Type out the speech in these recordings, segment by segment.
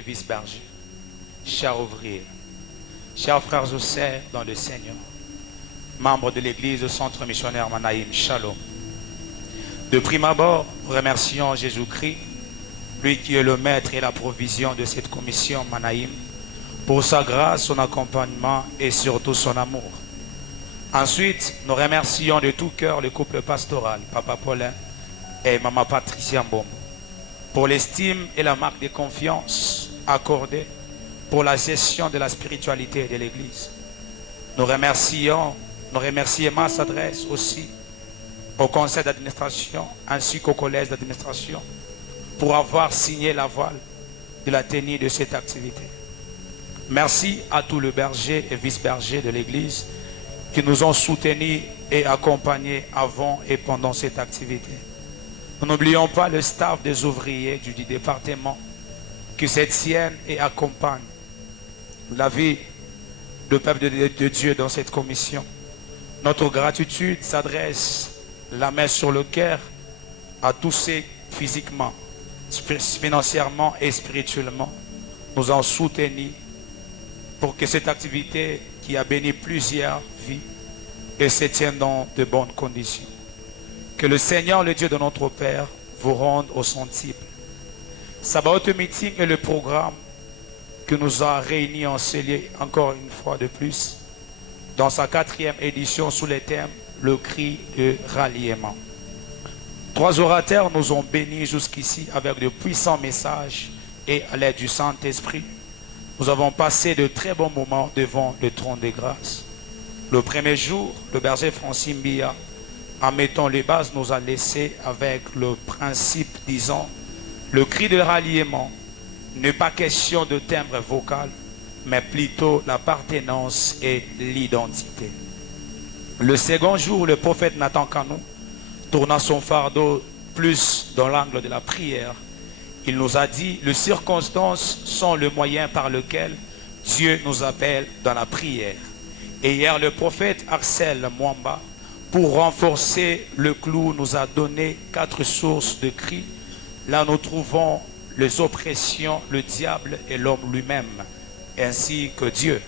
et vice-bergers, chers ouvriers, chers frères et sœurs dans le Seigneur, membres de l'église du centre missionnaire Manaïm, Shalom. De prime abord, nous remercions Jésus-Christ, lui qui est le maître et la provision de cette commission Manaïm, pour sa grâce, son accompagnement et surtout son amour. Ensuite, nous remercions de tout cœur le couple pastoral, Papa Paulin et Maman Patricia Mbom, pour l'estime et la marque de confiance accordée pour la gestion de la spiritualité de l'Église. Nos remerciements s'adressent aussi au conseil d'administration ainsi qu'au collège d'administration pour avoir signé l'aval de la tenue de cette activité. Merci à tous les bergers et vice-bergers de l'Église qui nous ont soutenus et accompagnés avant et pendant cette activité. Nous n'oublions pas le staff des ouvriers du département qui se tiennent et accompagnent la vie du peuple de Dieu dans cette commission. Notre gratitude s'adresse la main sur le cœur à tous ceux physiquement, financièrement et spirituellement nous ont soutenus pour que cette activité qui a béni plusieurs vies et se tienne dans de bonnes conditions. Que le Seigneur, le Dieu de notre Père, vous rende au centuple. Sabaoth Meeting est le programme qui nous a réunis en ce lieu encore une fois de plus dans sa 4e édition sous le thème « Le cri de ralliement ». 3 orateurs nous ont bénis jusqu'ici avec de puissants messages et à l'aide du Saint-Esprit. Nous avons passé de très bons moments devant le trône de grâce. Le premier jour, le berger Francine Bia, en mettant les bases, nous a laissé avec le principe disant le cri de ralliement n'est pas question de timbre vocal, mais plutôt l'appartenance et l'identité. Le second jour, le prophète Nathan Kanou, tournant son fardeau plus dans l'angle de la prière, il nous a dit, les circonstances sont le moyen par lequel Dieu nous appelle dans la prière. Et hier, le prophète Axel Mwamba, pour renforcer le clou, nous a donné 4 sources de cris. Là, nous trouvons les oppressions, le diable et l'homme lui-même, ainsi que Dieu.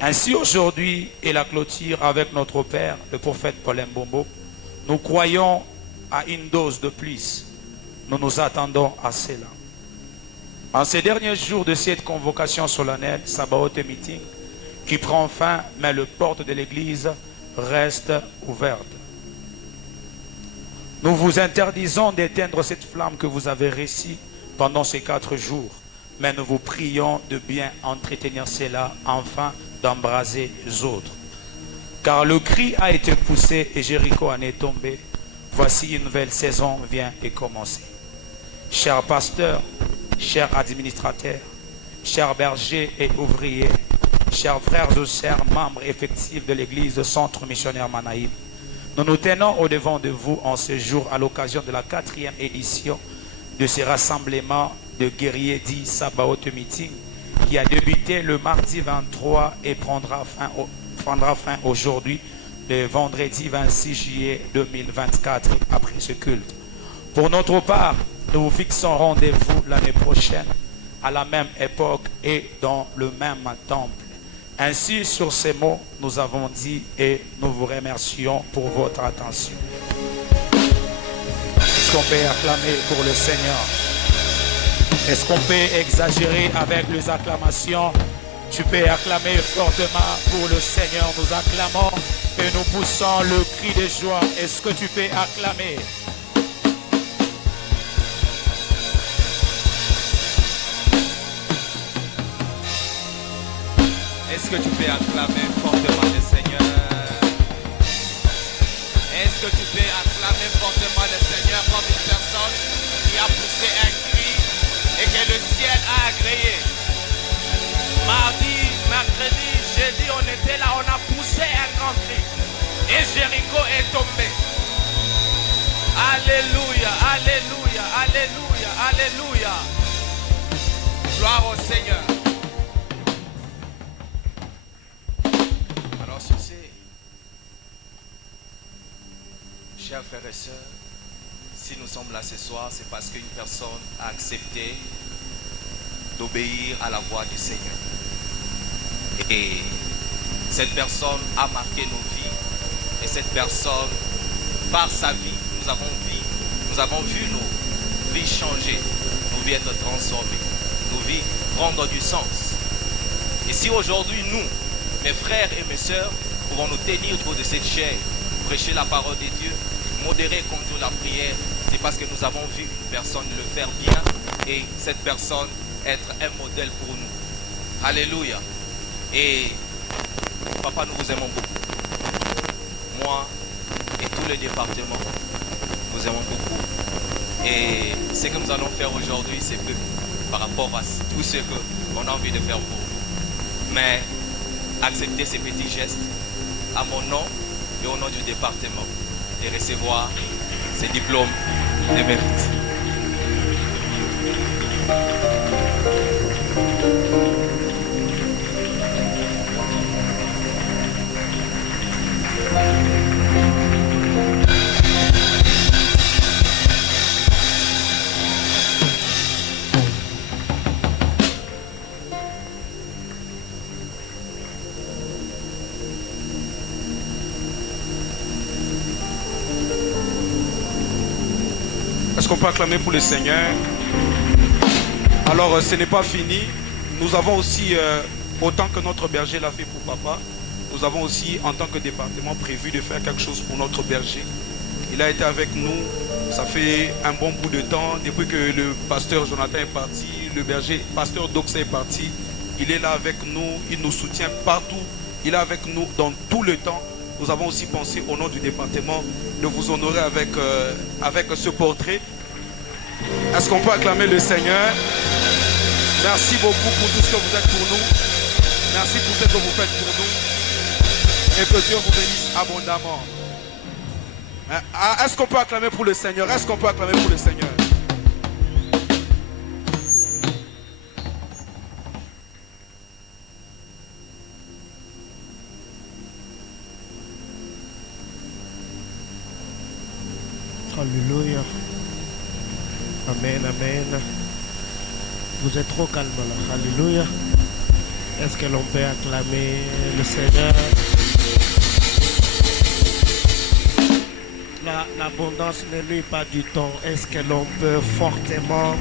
Ainsi, aujourd'hui, et la clôture avec notre Père, le prophète Paulin Mbombo, nous croyons à une dose de plus. Nous nous attendons à cela. En ces derniers jours de cette convocation solennelle, Sabaoth Meeting, qui prend fin, mais les portes de l'église restent ouvertes. Nous vous interdisons d'éteindre cette flamme que vous avez reçue pendant ces 4 jours, mais nous vous prions de bien entretenir cela afin d'embraser les autres. Car le cri a été poussé et Jéricho en est tombé. Voici une nouvelle saison vient de commencer. Chers pasteurs, chers administrateurs, chers bergers et ouvriers, chers frères et sœurs, membres effectifs de l'église Centre Missionnaire Manaïm, nous nous tenons au devant de vous en ce jour à l'occasion de la 4e édition de ce rassemblement de guerriers dit Sabaoth Meeting qui a débuté le mardi 23 et prendra fin aujourd'hui, le vendredi 26 juillet 2024 après ce culte. Pour notre part, nous vous fixons rendez-vous l'année prochaine à la même époque et dans le même temple. Ainsi, sur ces mots, nous avons dit et nous vous remercions pour votre attention. Est-ce qu'on peut acclamer pour le Seigneur? Est-ce qu'on peut exagérer avec les acclamations? Tu peux acclamer fortement pour le Seigneur. Nous acclamons et nous poussons le cri de joie. Est-ce que tu peux acclamer? Est-ce que tu peux acclamer fortement le Seigneur? Est-ce que tu peux acclamer fortement le Seigneur comme une personne qui a poussé un cri et que le ciel a agréé? Mardi, mercredi, jeudi, on était là, on a poussé un grand cri et Jéricho est tombé. Alléluia, alléluia, alléluia, alléluia. Gloire au Seigneur. Alors sur ces, chers frères et sœurs, si nous sommes là ce soir, c'est parce qu'une personne a accepté d'obéir à la voix du Seigneur. Et cette personne a marqué nos vies. Et cette personne, par sa vie, nous avons vu nos vies changer, nos vies être transformées, nos vies prendre du sens. Et si aujourd'hui nous, mes frères et mes sœurs, pouvons nous tenir autour de cette chair, prêcher la parole de Dieu, modérer comme Dieu la prière, c'est parce que nous avons vu une personne le faire bien et cette personne être un modèle pour nous. Alléluia. Et papa, nous vous aimons beaucoup. Moi et tous les départements, nous aimons beaucoup. Et ce que nous allons faire aujourd'hui, c'est peu par rapport à tout ce qu'on a envie de faire pour vous. Mais acceptez ces petits gestes à mon nom et au nom du département et recevoir ces diplômes de mérite. Est-ce qu'on peut acclamer pour le Seigneur? Alors, ce n'est pas fini. Nous avons aussi, autant que notre berger l'a fait pour papa, nous avons aussi, en tant que département, prévu de faire quelque chose pour notre berger. Il a été avec nous, ça fait un bon bout de temps. Depuis que le pasteur Jonathan est parti, le berger, pasteur Doxa est parti, il est là avec nous, il nous soutient partout. Il est avec nous dans tout le temps. Nous avons aussi pensé, au nom du département, de vous honorer avec ce portrait. Est-ce qu'on peut acclamer le Seigneur? Merci beaucoup pour tout ce que vous êtes pour nous. Merci pour ce que vous faites pour nous. Et que Dieu vous bénisse abondamment. Est-ce qu'on peut acclamer pour le Seigneur? Est-ce qu'on peut acclamer pour le Seigneur? Alléluia. Amen, amen. Vous êtes trop calme là. Alléluia. Est-ce que l'on peut acclamer le Seigneur? L'abondance ne nuit pas du temps. Est-ce que l'on peut fortement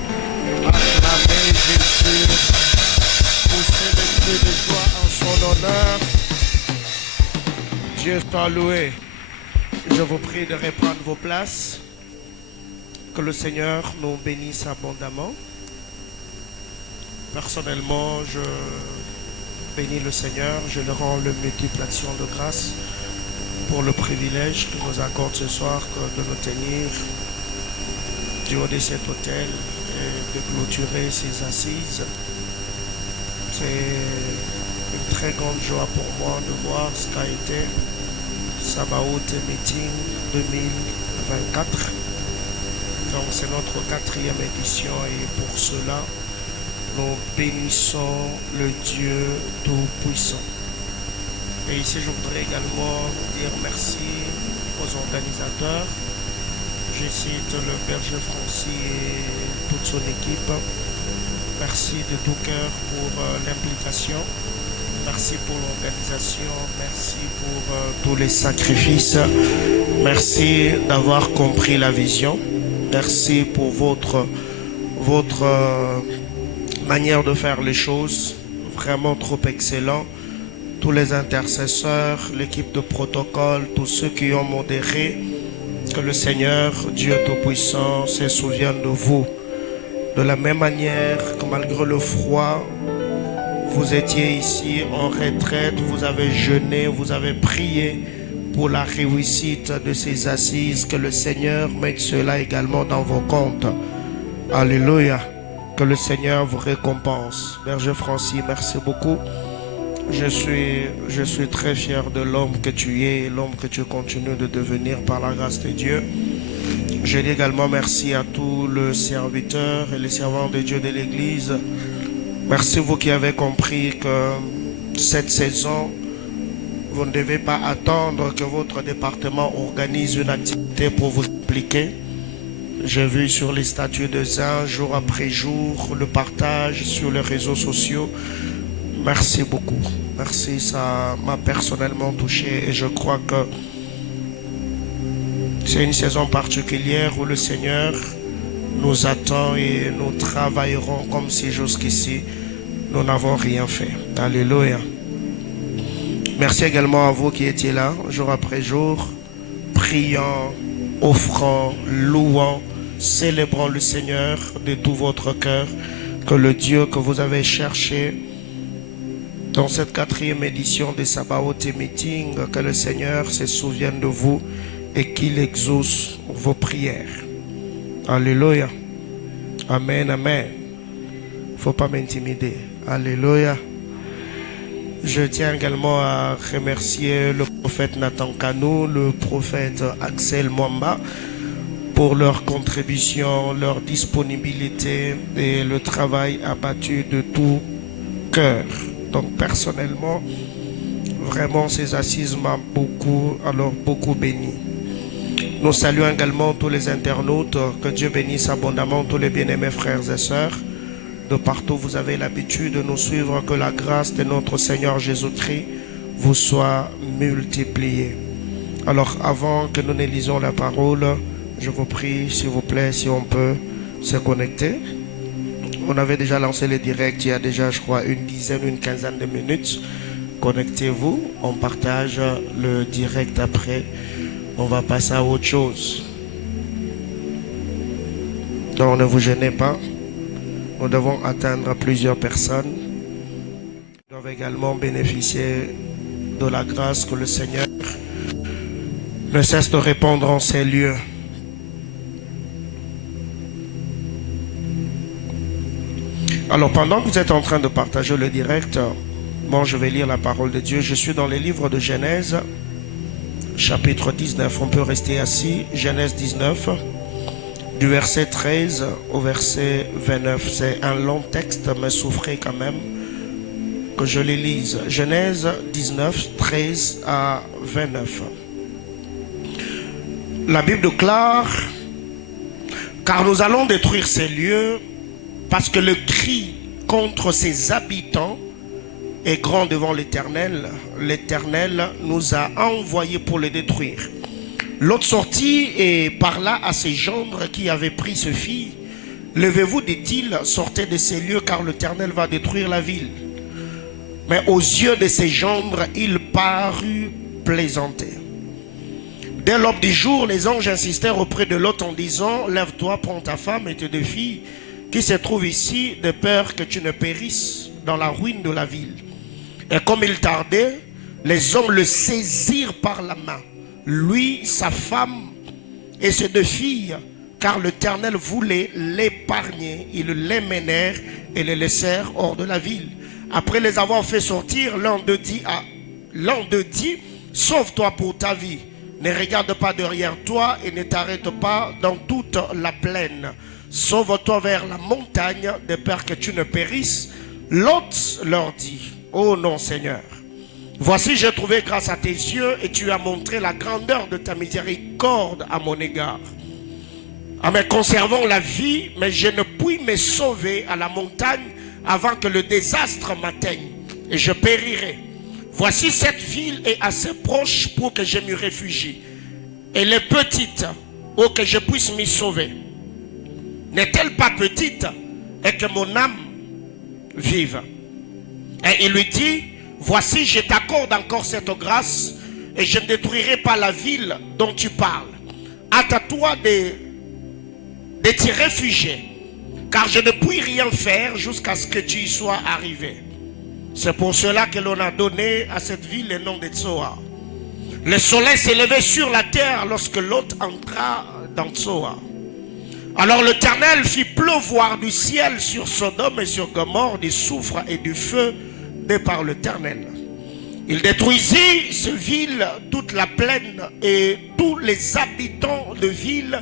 acclamer Jésus, pousser les cris de joie en son honneur? Dieu soit loué. Je vous prie de reprendre vos places. Que le Seigneur nous bénisse abondamment. Personnellement, je bénis le Seigneur. Je le rends le multiple action de grâce pour le privilège qu'il nous accorde ce soir de nous tenir du haut de cet hôtel et de clôturer ces assises. C'est une très grande joie pour moi de voir ce qu'a été Sabaoth Meeting 2024. Donc c'est notre 4e édition et pour cela, nous bénissons le Dieu Tout-Puissant. Et ici, je voudrais également dire merci aux organisateurs. Je cite le berger Francis et toute son équipe. Merci de tout cœur pour l'implication. Merci pour l'organisation. Merci pour tous les sacrifices. Merci d'avoir compris la vision. Merci pour votre manière de faire les choses. Vraiment trop excellent. Tous les intercesseurs, l'équipe de protocole, tous ceux qui ont modéré, que le Seigneur, Dieu Tout-Puissant, se souvienne de vous. De la même manière que malgré le froid, vous étiez ici en retraite, vous avez jeûné, vous avez prié pour la réussite de ces assises, que le Seigneur mette cela également dans vos comptes. Alléluia. Que le Seigneur vous récompense. Berger Francis, merci beaucoup. Je suis très fier de l'homme que tu es et l'homme que tu continues de devenir par la grâce de Dieu. Je dis également merci à tous les serviteurs et les servants de Dieu de l'Église. Merci vous qui avez compris que cette saison, vous ne devez pas attendre que votre département organise une activité pour vous impliquer. J'ai vu sur les statuts de Zin, jour après jour, le partage sur les réseaux sociaux. Merci beaucoup. Merci, ça m'a personnellement touché et je crois que c'est une saison particulière où le Seigneur nous attend et nous travaillerons comme si jusqu'ici nous n'avons rien fait. Alléluia. Merci également à vous qui étiez là, jour après jour, priant, offrant, louant, célébrant le Seigneur de tout votre cœur. Que le Dieu que vous avez cherché dans cette 4e édition des Sabaoth et Meeting, que le Seigneur se souvienne de vous et qu'il exauce vos prières. Alléluia. Amen, amen. Il ne faut pas m'intimider. Alléluia. Je tiens également à remercier le prophète Nathan Kanou, le prophète Axel Mwamba pour leur contribution, leur disponibilité et le travail abattu de tout cœur. Donc personnellement, vraiment ces assises m'ont beaucoup béni. Nous saluons également tous les internautes, que Dieu bénisse abondamment tous les bien-aimés frères et sœurs. De partout vous avez l'habitude de nous suivre, que la grâce de notre Seigneur Jésus-Christ vous soit multipliée. Alors avant que nous ne lisions la parole, je vous prie s'il vous plaît si on peut se connecter. On avait déjà lancé le direct il y a déjà je crois une quinzaine de minutes. Connectez-vous, on partage le direct après. On va passer à autre chose. Donc ne vous gênez pas. Nous devons atteindre plusieurs personnes. Nous devons également bénéficier de la grâce que le Seigneur ne cesse de répandre en ces lieux. Alors pendant que vous êtes en train de partager le direct, moi je vais lire la parole de Dieu. Je suis dans les livres de Genèse, chapitre 19. On peut rester assis. Genèse 19. Du verset 13 au verset 29. C'est un long texte, mais souffrez quand même que je les lise. Genèse 19, 13 à 29. La Bible déclare: car nous allons détruire ces lieux, parce que le cri contre ses habitants est grand devant l'Éternel. L'Éternel nous a envoyés pour les détruire. Lot sortit et parla à ses gendres qui avaient pris ce fils. Levez-vous, dit-il, sortez de ces lieux, car l'Éternel va détruire la ville. Mais aux yeux de ses gendres, il parut plaisanter. Dès l'aube du jour, les anges insistèrent auprès de Lot en disant: lève-toi, prends ta femme et tes 2 filles qui se trouvent ici, de peur que tu ne périsses dans la ruine de la ville. Et comme il tardait, les hommes le saisirent par la main, lui, sa femme et ses 2 filles, car l'Éternel voulait l'épargner. Ils les menèrent et les laissèrent hors de la ville. Après les avoir fait sortir, l'un d'eux dit: sauve-toi pour ta vie, ne regarde pas derrière toi et ne t'arrête pas dans toute la plaine. Sauve-toi vers la montagne, de peur que tu ne périsses. L'autre leur dit: oh non, Seigneur, voici j'ai trouvé grâce à tes yeux et tu as montré la grandeur de ta miséricorde à mon égard. En me conservant la vie, mais je ne puis me sauver à la montagne avant que le désastre m'atteigne et je périrai. Voici cette ville est assez proche pour que je m'y réfugie. Elle est petite pour que je puisse m'y sauver. N'est-elle pas petite et que mon âme vive? Et il lui dit: voici, je t'accorde encore cette grâce et je ne détruirai pas la ville dont tu parles. Hâte-toi de t'y réfugier, car je ne puis rien faire jusqu'à ce que tu y sois arrivé. C'est pour cela que l'on a donné à cette ville le nom de Tsoar. Le soleil s'est levé sur la terre lorsque Lot entra dans Tsoar. Alors l'Éternel fit pleuvoir du ciel sur Sodome et sur Gomorrhe du soufre et du feu de par l'Éternel. Il détruisit ce ville, toute la plaine et tous les habitants de ville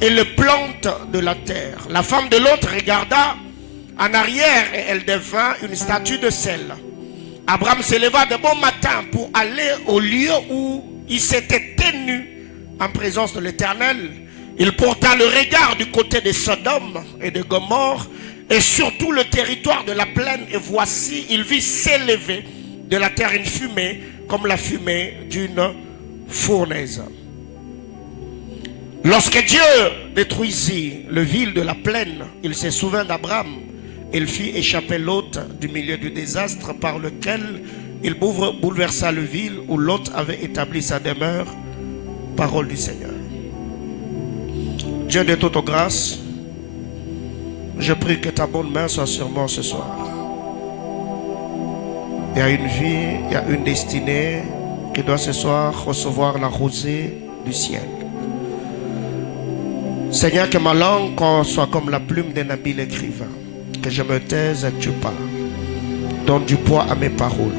et les plantes de la terre. La femme de l'autre regarda en arrière et elle devint une statue de sel. Abraham se leva de bon matin pour aller au lieu où il s'était tenu en présence de l'Éternel. Il porta le regard du côté de Sodome et de Gomorrhe et sur tout le territoire de la plaine. Et voici, il vit s'élever de la terre une fumée comme la fumée d'une fournaise. Lorsque Dieu détruisit le ville de la plaine, il se souvint d'Abraham. Il fit échapper Lot du milieu du désastre par lequel il bouleversa le ville où Lot avait établi sa demeure. Parole du Seigneur. Dieu de toute grâce, je prie que ta bonne main soit sur moi ce soir. Il y a une vie, il y a une destinée qui doit ce soir recevoir la rosée du ciel. Seigneur, que ma langue soit comme la plume d'un habile écrivain. Que je me taise et que tu parles. Donne du poids à mes paroles.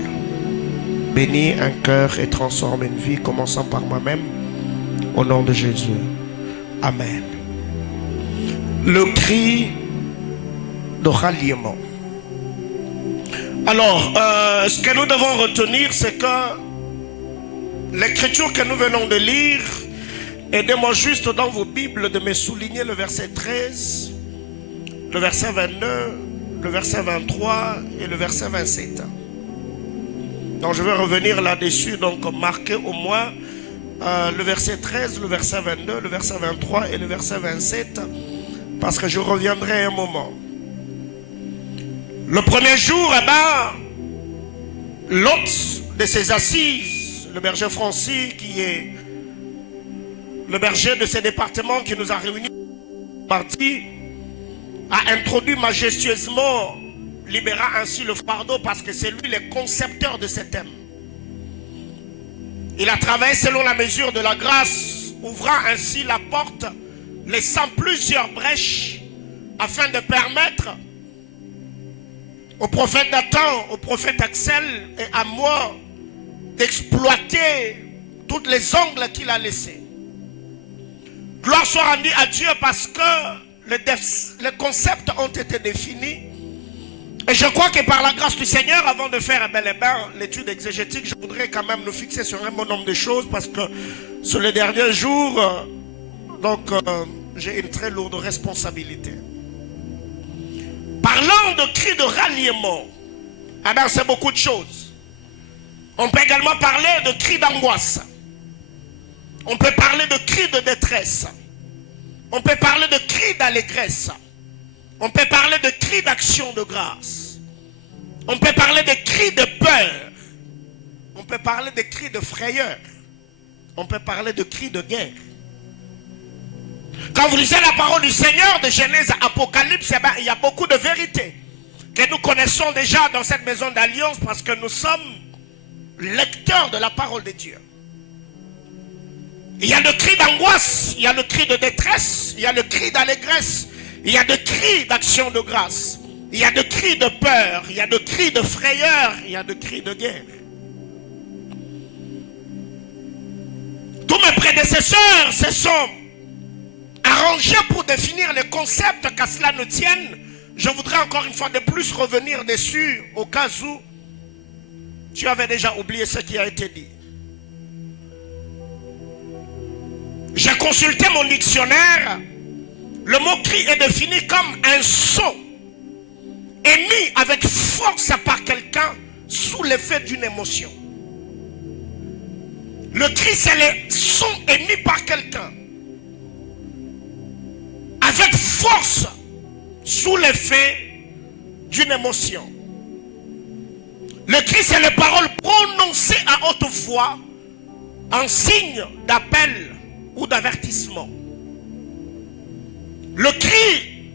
Bénis un cœur et transforme une vie, commençant par moi-même. Au nom de Jésus. Amen. Le cri de ralliement. Alors, ce que nous devons retenir, c'est que l'écriture que nous venons de lire, aidez-moi juste dans vos Bibles de me souligner le verset 13, le verset 22, le verset 23 et le verset 27. Donc je vais revenir là-dessus, donc marquer au moins le verset 13, le verset 22, le verset 23 et le verset 27, parce que je reviendrai un moment. Le premier jour, l'hôte de ses assises, le berger Francis, qui est le berger de ce département qui nous a réunis mardi, a introduit majestueusement, libérant ainsi le fardeau, parce que c'est lui le concepteur de ce thème. Il a travaillé selon la mesure de la grâce, ouvrant ainsi la porte, laissant plusieurs brèches, afin de permettre au prophète Nathan, au prophète Axel et à moi d'exploiter toutes les angles qu'il a laissés. Gloire soit rendue à Dieu parce que les concepts ont été définis. Et je crois que par la grâce du Seigneur, avant de faire l'étude exégétique, je voudrais quand même nous fixer sur un bon nombre de choses parce que sur les derniers jours, j'ai une très lourde responsabilité. Parlant de cris de ralliement, c'est beaucoup de choses. On peut également parler de cris d'angoisse. On peut parler de cris de détresse. On peut parler de cris d'allégresse. On peut parler de cris d'action de grâce. On peut parler de cris de peur. On peut parler de cris de frayeur. On peut parler de cris de guerre. Quand vous lisez la parole du Seigneur de Genèse à Apocalypse, il y a beaucoup de vérités que nous connaissons déjà dans cette maison d'alliance parce que nous sommes lecteurs de la parole de Dieu. Il y a le cri d'angoisse, il y a le cri de détresse, il y a le cri d'allégresse, il y a le cri d'action de grâce, il y a le cri de peur, il y a le cri de frayeur, il y a le cri de guerre. Tous mes prédécesseurs se sont arrangés pour définir les concepts, qu'à cela ne tienne. Je voudrais encore une fois de plus revenir dessus au cas où tu avais déjà oublié ce qui a été dit. J'ai consulté mon dictionnaire. Le mot cri est défini comme un son émis avec force par quelqu'un sous l'effet d'une émotion. Le cri, c'est le son émis par quelqu'un avec force sous l'effet d'une émotion. Le cri, c'est les paroles prononcées à haute voix en signe d'appel ou d'avertissement. Le cri,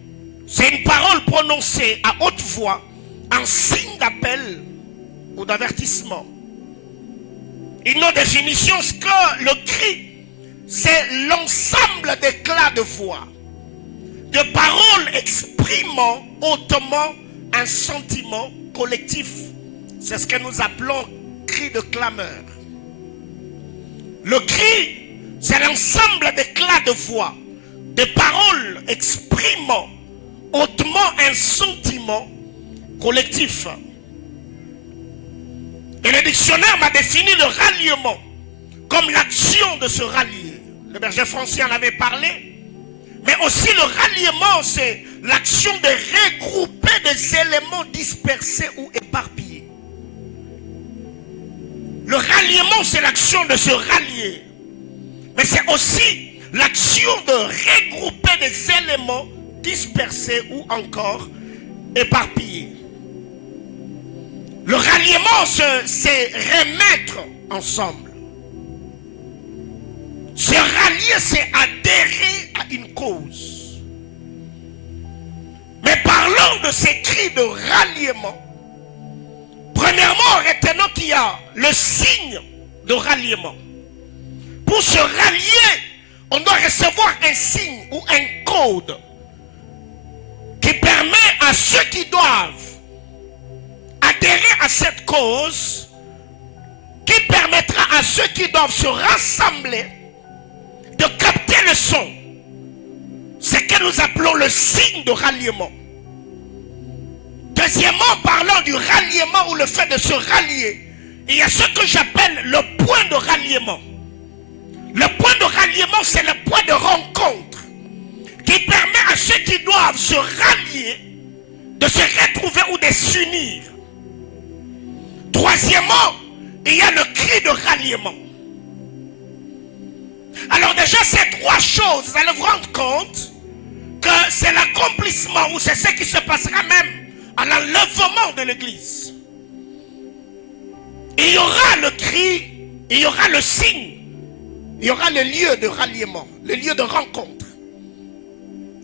c'est une parole prononcée à haute voix en signe d'appel ou d'avertissement. Une autre définition, c'est que le cri, c'est l'ensemble d'éclats de voix, de paroles exprimant hautement un sentiment collectif. C'est ce que nous appelons cri de clameur. Le cri, c'est l'ensemble d'éclats de voix, de paroles exprimant hautement un sentiment collectif. Et le dictionnaire m'a défini le ralliement comme l'action de se rallier. Le berger Francis en avait parlé. Mais aussi le ralliement, c'est l'action de regrouper des éléments dispersés ou éparpillés. Le ralliement, c'est l'action de se rallier. Mais c'est aussi l'action de regrouper des éléments dispersés ou encore éparpillés. Le ralliement, c'est remettre ensemble. Se rallier, c'est adhérer à une cause. Mais parlons de ces cris de ralliement. Premièrement, retenons qu'il y a le signe de ralliement. Pour se rallier, on doit recevoir un signe ou un code qui permet à ceux qui doivent adhérer à cette cause, qui permettra à ceux qui doivent se rassembler de capter le son. C'est ce que nous appelons le signe de ralliement. Deuxièmement, parlant du ralliement ou le fait de se rallier, il y a ce que j'appelle le point de ralliement. Le point de ralliement, c'est le point de rencontre qui permet à ceux qui doivent se rallier de se retrouver ou de s'unir. Troisièmement, il y a le cri de ralliement. Alors déjà, ces trois choses, vous allez vous rendre compte que c'est l'accomplissement ou c'est ce qui se passera même à l'enlèvement de l'église. Il y aura le cri, il y aura le signe, il y aura le lieu de ralliement, le lieu de rencontre.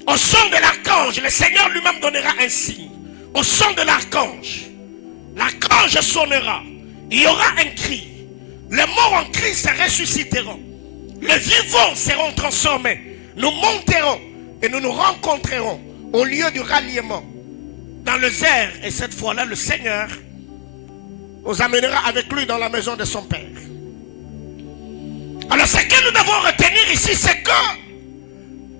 Au son de l'archange, le Seigneur lui-même donnera un signe. Au son de l'archange sonnera. Il y aura un cri. Les morts en Christ se ressusciteront. Les vivants seront transformés. Nous monterons et nous nous rencontrerons au lieu du ralliement dans le désert. Et cette fois-là, le Seigneur nous amènera avec lui dans la maison de son Père. Alors ce que nous devons retenir ici, c'est que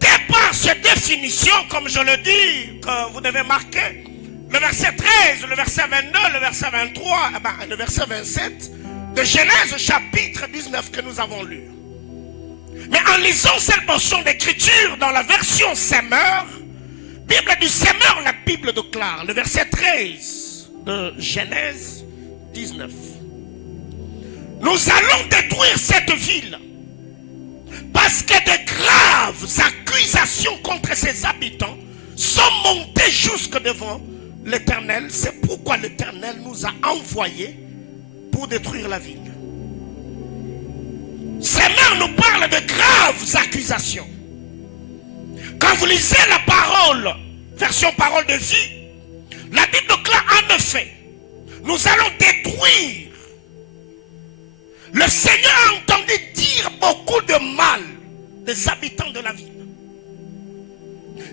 dès par cette définition, comme je le dis, que vous devez marquer, le verset 13, le verset 22, le verset 23, le verset 27 de Genèse chapitre 19 que nous avons lu. Mais en lisant cette portion d'écriture dans la version Semeur, Bible du Semeur, la Bible déclare, le verset 13 de Genèse 19. Nous allons détruire cette ville parce que de graves accusations contre ses habitants sont montées jusque devant l'Éternel. C'est pourquoi l'Éternel nous a envoyés pour détruire la ville. Semeur nous parle de graves accusations. Quand vous lisez la parole, version parole de vie, la Bible déclare en effet, nous allons détruire. Le Seigneur a entendu dire beaucoup de mal des habitants de la ville.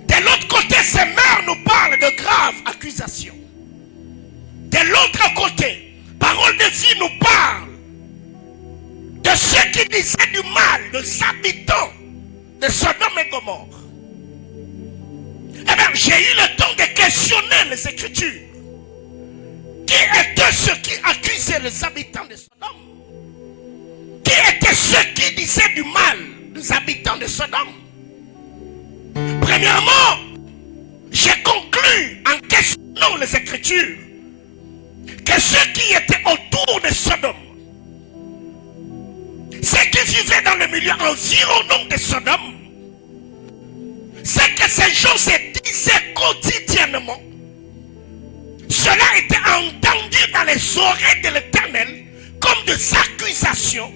De l'autre côté, Semeur nous parle de graves accusations. De l'autre côté, parole de vie nous parle de ceux qui disaient du mal des habitants de Sodome et Gomorrhe. Eh bien, j'ai eu le temps de questionner les Écritures. Qui étaient ceux qui accusaient les habitants de Sodome? Qui étaient ceux qui disaient du mal des habitants de Sodome? Premièrement, j'ai conclu en questionnant les Écritures que ceux qui étaient autour de Sodome, ceux qui vivaient dans le milieu environnant de Sodome, c'est que ces gens se disaient quotidiennement. Cela était entendu dans les oreilles de l'Éternel comme des accusations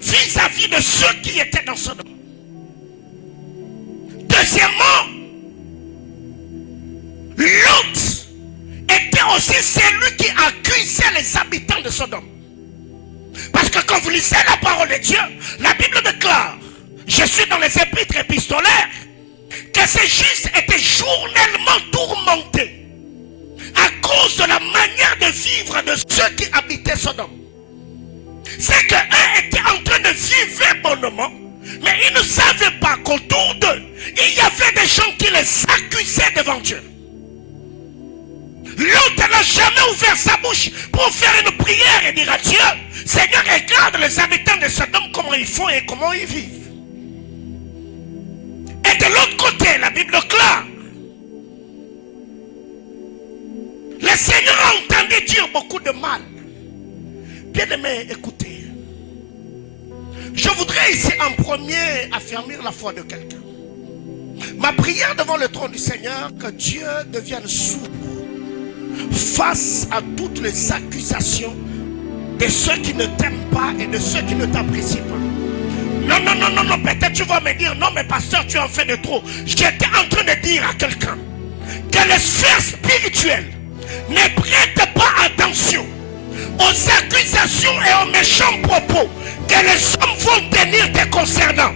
vis-à-vis de ceux qui étaient dans Sodome. Deuxièmement, Lot était aussi celui qui accusait les habitants de Sodome. Parce que quand vous lisez la parole de Dieu, la Bible déclare, je suis dans les épîtres épistolaires, que ces justes étaient journellement tourmentés à cause de la manière de vivre de ceux qui habitaient Sodome. C'est qu'eux étaient en train de vivre bonnement, mais ils ne savaient pas qu'autour d'eux, il y avait des gens qui les accusaient devant Dieu. L'autre n'a jamais ouvert sa bouche pour faire une prière et dire à Dieu, Seigneur, regarde les habitants de Sodome, comment ils font et comment ils vivent. Et de la Bible clare. Le Seigneur a entendu dire beaucoup de mal. Bien-aimés, écoutez. Je voudrais ici en premier affermir la foi de quelqu'un. Ma prière devant le trône du Seigneur, que Dieu devienne sourd face à toutes les accusations de ceux qui ne t'aiment pas et de ceux qui ne t'apprécient pas. Non, non, non, non, non, peut-être tu vas me dire, non, mais pasteur, tu en fais de trop. J'étais en train de dire à quelqu'un que les sphères spirituelles ne prêtent pas attention aux accusations et aux méchants propos que les hommes vont tenir te concernant.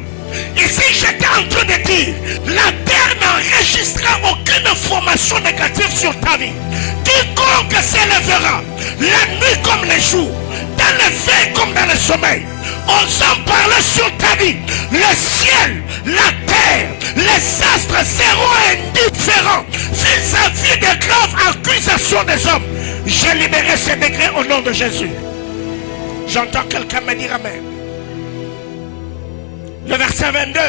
Ici, j'étais en train de dire, la terre n'enregistrera aucune information négative sur ta vie. Quiconque s'élèvera, la nuit comme les jours, dans le veille comme dans le sommeil, osant parler sur ta vie, le ciel, la terre, les astres seront indifférents vis-à-vis des graves accusations des hommes. J'ai libéré ces décrets au nom de Jésus. J'entends quelqu'un me dire amen. Le verset 22,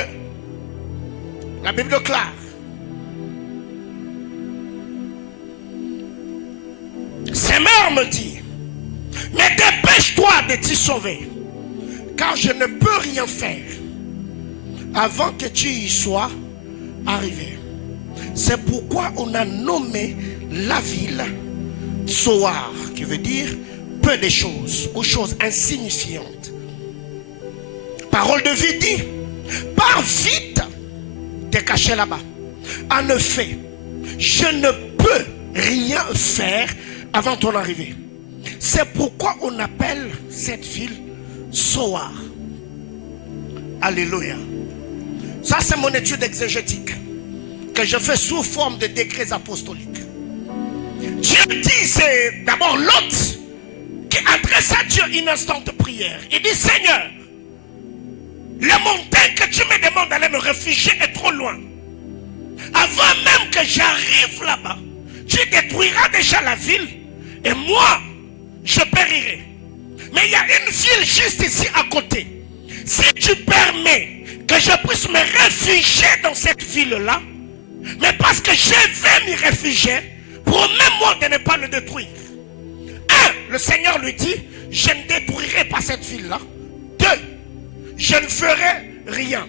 la Bible clare. Seigneur me dit, mais dépêche-toi de t'y sauver, car je ne peux rien faire avant que tu y sois arrivé. C'est pourquoi on a nommé la ville Tsoar, qui veut dire peu de choses ou choses insignifiantes. Parole de vie dit, pars vite te cacher là-bas. En effet, je ne peux rien faire avant ton arrivée. C'est pourquoi on appelle cette ville Tsoar. Alléluia. Ça, c'est mon étude exégétique que je fais sous forme de décrets apostoliques. Dieu dit, c'est d'abord Lot qui adresse à Dieu une instante prière. Il dit, Seigneur, le montagne que tu me demandes d'aller me réfugier est trop loin. Avant même que j'arrive là-bas, tu détruiras déjà la ville et moi, je périrai. Mais il y a une ville juste ici à côté. Si tu permets que je puisse me réfugier dans cette ville-là, mais parce que je vais m'y réfugier, promets-moi de ne pas le détruire. Un, le Seigneur lui dit, je ne détruirai pas cette ville-là. Deux, je ne ferai rien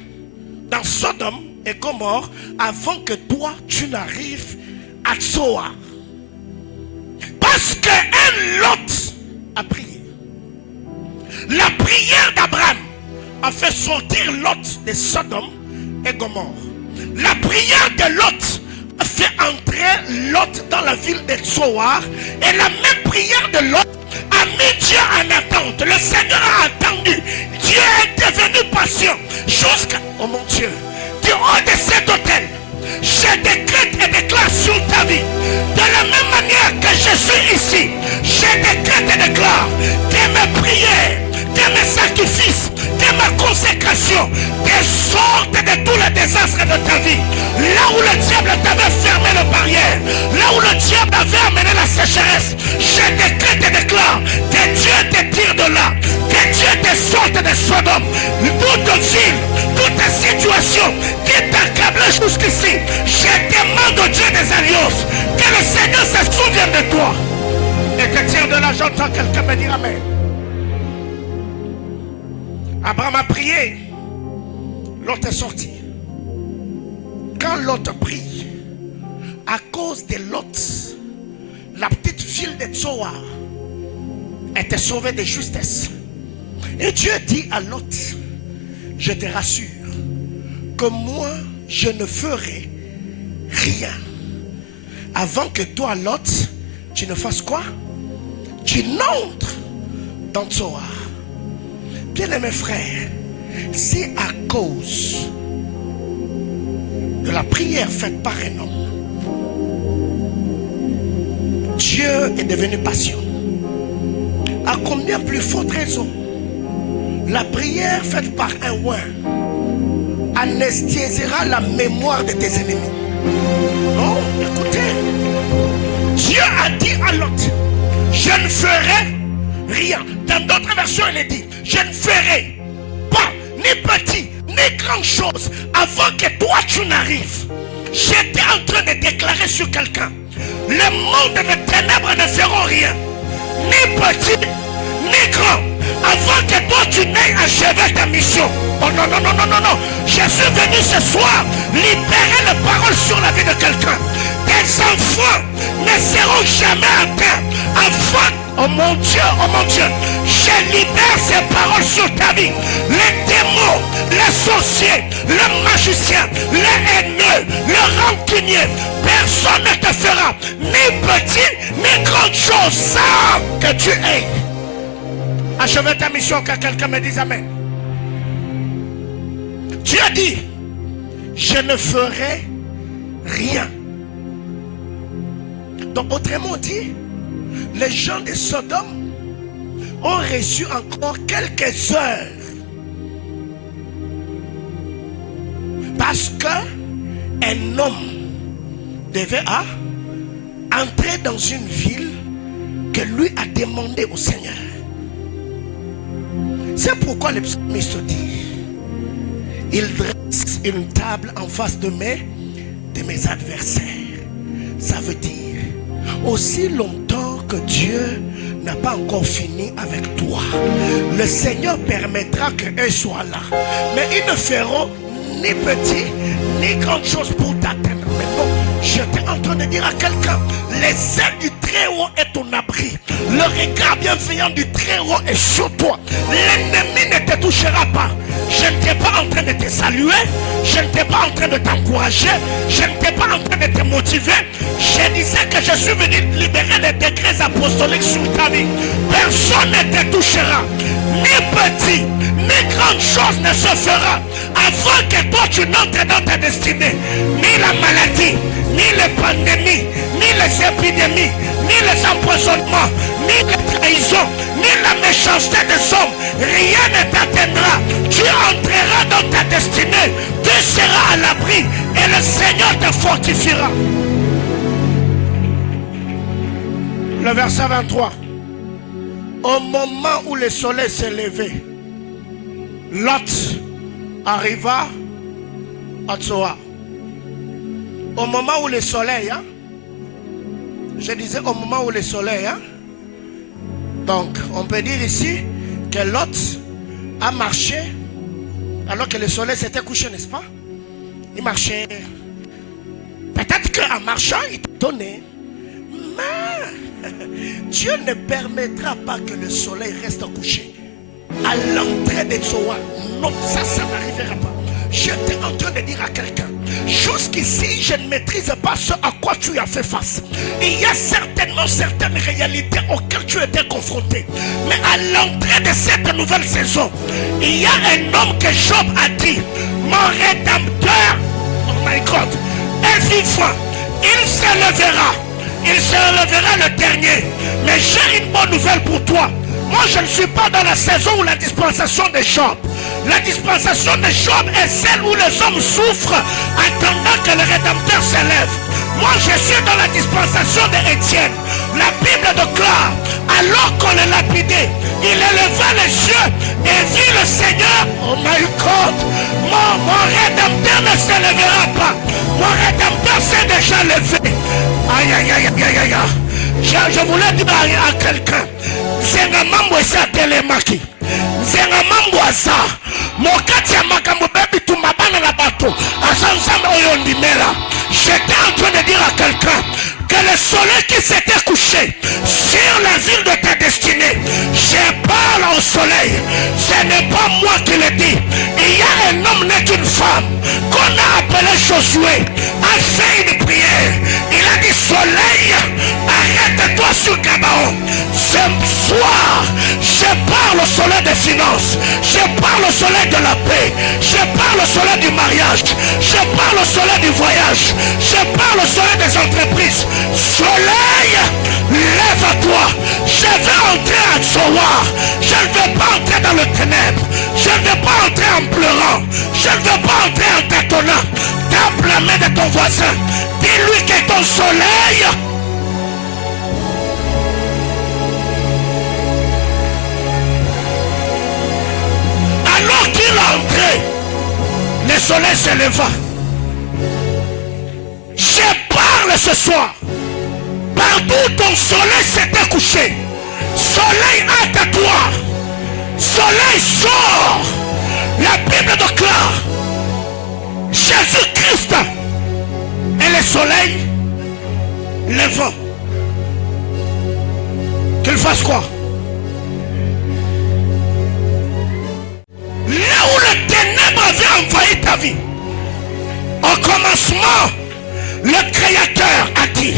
dans Sodome et Gomorrhe avant que toi tu n'arrives à Tsoar. Parce qu'un Lot a prié. La prière d'Abraham a fait sortir Lot de Sodome et Gomorrhe. La prière de Lot a fait entrer Lot dans la ville de Tsoar. Et la même prière de Lot a mis Dieu en attente. Le Seigneur a attendu. Dieu est devenu patient jusqu'à, oh mon Dieu, du haut de cet autel. Je décrète et déclare sur ta vie. De la même manière que je suis ici, je décrète et déclare que mes prières, que mes sacrifices, que ma consécration te sortent de tous les désastres de ta vie. Là où le diable t'avait fermé les barrières, là où le diable avait amené la sécheresse, je décrète et déclare que Dieu te tire de là, que Dieu te sorte de Sodome. Toute ville, toute situation qui t'accable jusqu'ici, je demande au Dieu des alliances que le Seigneur se souvienne de toi et te tire de là. J'entends quelqu'un me dire amen. Abraham a prié, Lot est sorti. Quand Lot a pris, à cause de Lot, la petite ville de Tsoar était sauvée de justesse. Et Dieu dit à Lot, je te rassure que moi je ne ferai rien avant que toi Lot, tu ne fasses quoi? Tu n'entres dans Tsoar. Bien-aimés frères, si à cause de la prière faite par un homme, Dieu est devenu patient, à combien plus forte raison la prière faite par un roi anesthésiera la mémoire de tes ennemis. Non, écoutez, Dieu a dit à Lot, je ne ferai rien. Dans d'autres versions, il est dit, je ne ferai pas ni petit ni grande chose avant que toi tu n'arrives. J'étais en train de déclarer sur quelqu'un. Le monde de ténèbres ne feront rien. Ni petit, ni grand. Avant que toi tu n'aies achevé ta mission. Oh non, non, non, non, non, non. Je suis venu ce soir libérer la parole sur la vie de quelqu'un. Tes enfants ne seront jamais atteints. Avant, oh mon Dieu, je libère ces paroles sur ta vie. Les démons, les sorciers, les magiciens, les haineux, les rancuniers, personne ne te fera ni petit, ni grande chose sans que tu aies achevé ta mission. Que quelqu'un me dise amen. Tu as dit, je ne ferai rien. Donc autrement dit, les gens de Sodome ont reçu encore quelques heures. Parce qu'un homme devait entrer dans une ville que lui a demandé au Seigneur. C'est pourquoi le psalmiste dit, il dresse une table en face de mes adversaires. Ça veut dire, aussi longtemps que Dieu n'a pas encore fini avec toi, le Seigneur permettra qu'eux soient là. Mais ils ne feront ni petit, ni grande chose pour t'atteindre. Mais non, j'étais en train de dire à quelqu'un, les ailes du Très-Haut est ton abri. Le regard bienveillant du Très-Haut est sur toi. L'ennemi ne te touchera pas. Je n'étais pas en train de te saluer. Je n'étais pas en train de t'encourager. Je n'étais pas en train de te motiver. Je disais que je suis venu libérer les décrets apostoliques sur ta vie. Personne ne te touchera. Ni petit, ni grande chose ne se fera avant que toi tu n'entres dans ta destinée. Ni la maladie, ni les pandémies, ni les épidémies, ni les empoisonnements, ni les trahisons, ni la méchanceté des hommes. Rien ne t'atteindra. Tu entreras dans ta destinée. Tu seras à l'abri et le Seigneur te fortifiera. Le verset 23. Au moment où le soleil s'est levé, Lot arriva à Tsoa. Au moment où le soleil, je disais au moment où le soleil, donc on peut dire ici que Lot a marché alors que le soleil s'était couché, n'est-ce pas? Il marchait. Peut-être qu'en marchant, il t'a donné. Mais Dieu ne permettra pas que le soleil reste couché à l'entrée de Tsoa. Non, ça n'arrivera pas. J'étais en train de dire à quelqu'un, jusqu'ici, je ne maîtrise pas ce à quoi tu as fait face. Il y a certainement certaines réalités auxquelles tu étais confronté. Mais à l'entrée de cette nouvelle saison, il y a un homme que Job a dit, mon rédempteur, oh my God, est vivant. Il se lèvera. Il se lèvera le dernier. Mais j'ai une bonne nouvelle pour toi. Moi, je ne suis pas dans la saison ou la dispensation de Job. La dispensation de Job est celle où les hommes souffrent attendant que le Rédempteur s'élève. Moi, je suis dans la dispensation d'Étienne. La Bible déclare, alors qu'on le lapidait, il éleva les yeux et vit le Seigneur. Oh my God, mon Rédempteur ne se lèvera pas. Mon Rédempteur s'est déjà levé. Aïe, aïe, aïe, aïe, aïe, aïe. Je voulais dire à quelqu'un, Zenga mambo esa telemaki. Zenga mambo asa. Mokati ya makambo bebi tumabana na bato. Asanzame oyondimela. J'étais en train de dire à quelqu'un que le soleil qui s'était couché sur la ville de ta destinée, je parle au soleil. Ce n'est pas moi qui le dis. Il y a un homme né d'une femme qu'on a appelé Josué, a fait une prière. Il a dit soleil, arrête-toi sur Gabaon. Ce soir, je parle au soleil des finances, je parle au soleil de la paix, je parle au soleil du mariage, je parle au soleil du voyage, je parle au soleil des entreprises. Soleil, lève-toi. Je vais entrer à Tsoa. Je ne vais pas entrer dans le ténèbre. Je ne vais pas entrer en pleurant. Je ne vais pas entrer en tâtonnant. Tape la main de ton voisin. Dis-lui que ton soleil. Alors qu'il est entré, le soleil se leva. ce soir, partout ton soleil s'était couché, soleil attaque-toi, soleil sort. La Bible déclare, Jésus-Christ et le soleil, le vent. Qu'il fasse quoi? Là où le ténèbre avait envahi ta vie, au commencement, le Créateur a dit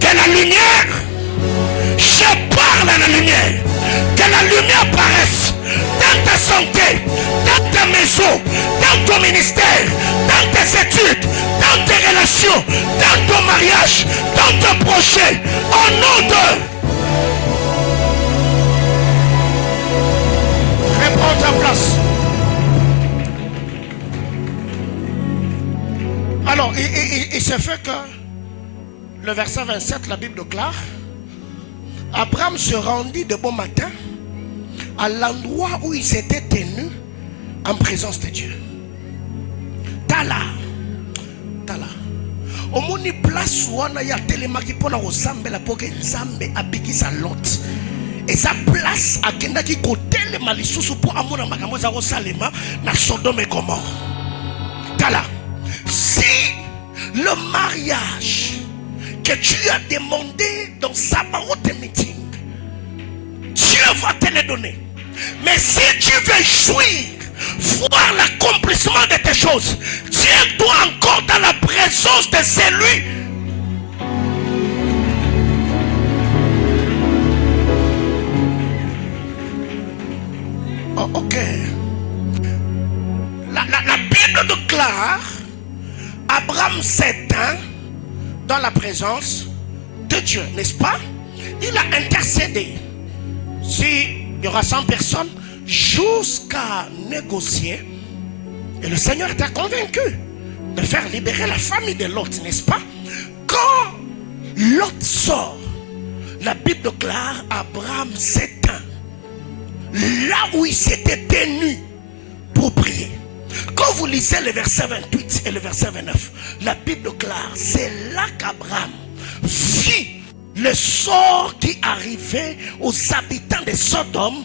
que la lumière, je parle à la lumière, que la lumière paraisse dans ta santé, dans ta maison, dans ton ministère, dans tes études, dans tes relations, dans ton mariage, dans ton projet, au nom de... Réponds ta place. Alors, il se fait que le verset 27, la Bible déclare, Abraham se rendit de bon matin à l'endroit où il s'était tenu en présence de Dieu. Tala. Au moni place où on a télémaki pour la Rosambela pour que Nzambe abiki sa lot. Et sa place à Kendaki côté les malisusu pour amona makamoza Rosalema na Sodome et Gomorrhe. Tala. Si le mariage que tu as demandé dans Sabaoth meeting, Dieu va te le donner. Mais si tu veux jouir, voir l'accomplissement de tes choses, tiens-toi encore dans la présence de celui. Oh, ok. La Bible déclare, Abraham s'éteint dans la présence de Dieu, n'est-ce pas? Il a intercédé. S'il y aura 100 personnes, jusqu'à négocier. Et le Seigneur était convaincu de faire libérer la famille de Lot, n'est-ce pas? Quand Lot sort, la Bible déclare, Abraham s'éteint là où il s'était tenu pour prier. Quand vous lisez le verset 28 et le verset 29, la Bible déclare, c'est là qu'Abraham vit le sort qui arrivait aux habitants de Sodome.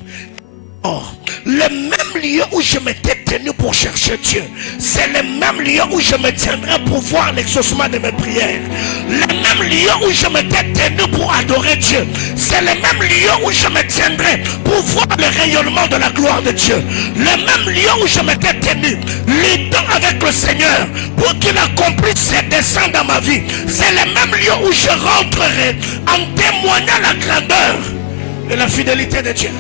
Or, le même lieu où je m'étais tenu pour chercher Dieu, c'est le même lieu où je me tiendrai pour voir l'exaucement de mes prières. Le même lieu où je m'étais tenu pour adorer Dieu, c'est le même lieu où je me tiendrai pour voir le rayonnement de la gloire de Dieu. Le même lieu où je m'étais tenu, luttant avec le Seigneur pour qu'il accomplisse ses desseins dans ma vie, c'est le même lieu où je rentrerai en témoignant la grandeur et la fidélité de Dieu.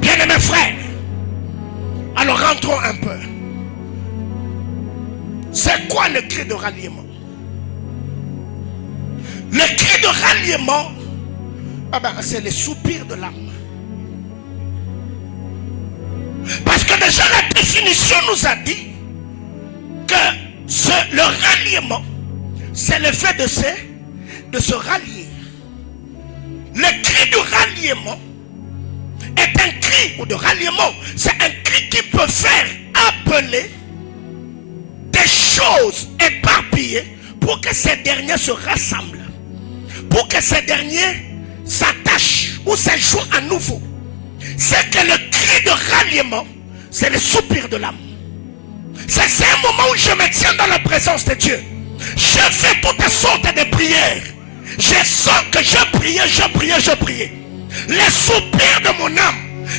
Bien-aimés frères, alors rentrons un peu. C'est quoi le cri de ralliement? Le cri de ralliement, c'est le soupir de l'âme. Parce que déjà la définition nous a dit que le ralliement, c'est le fait de se rallier. Le cri de ralliement est un cri ou de ralliement, c'est un cri qui peut faire appeler des choses éparpillées pour que ces derniers se rassemblent, pour que ces derniers s'attachent ou se joignent à nouveau. C'est que le cri de ralliement, c'est le soupir de l'âme. C'est un moment où je me tiens dans la présence de Dieu. Je fais toutes sortes de prières. Je sens que je priais. Le soupir de mon âme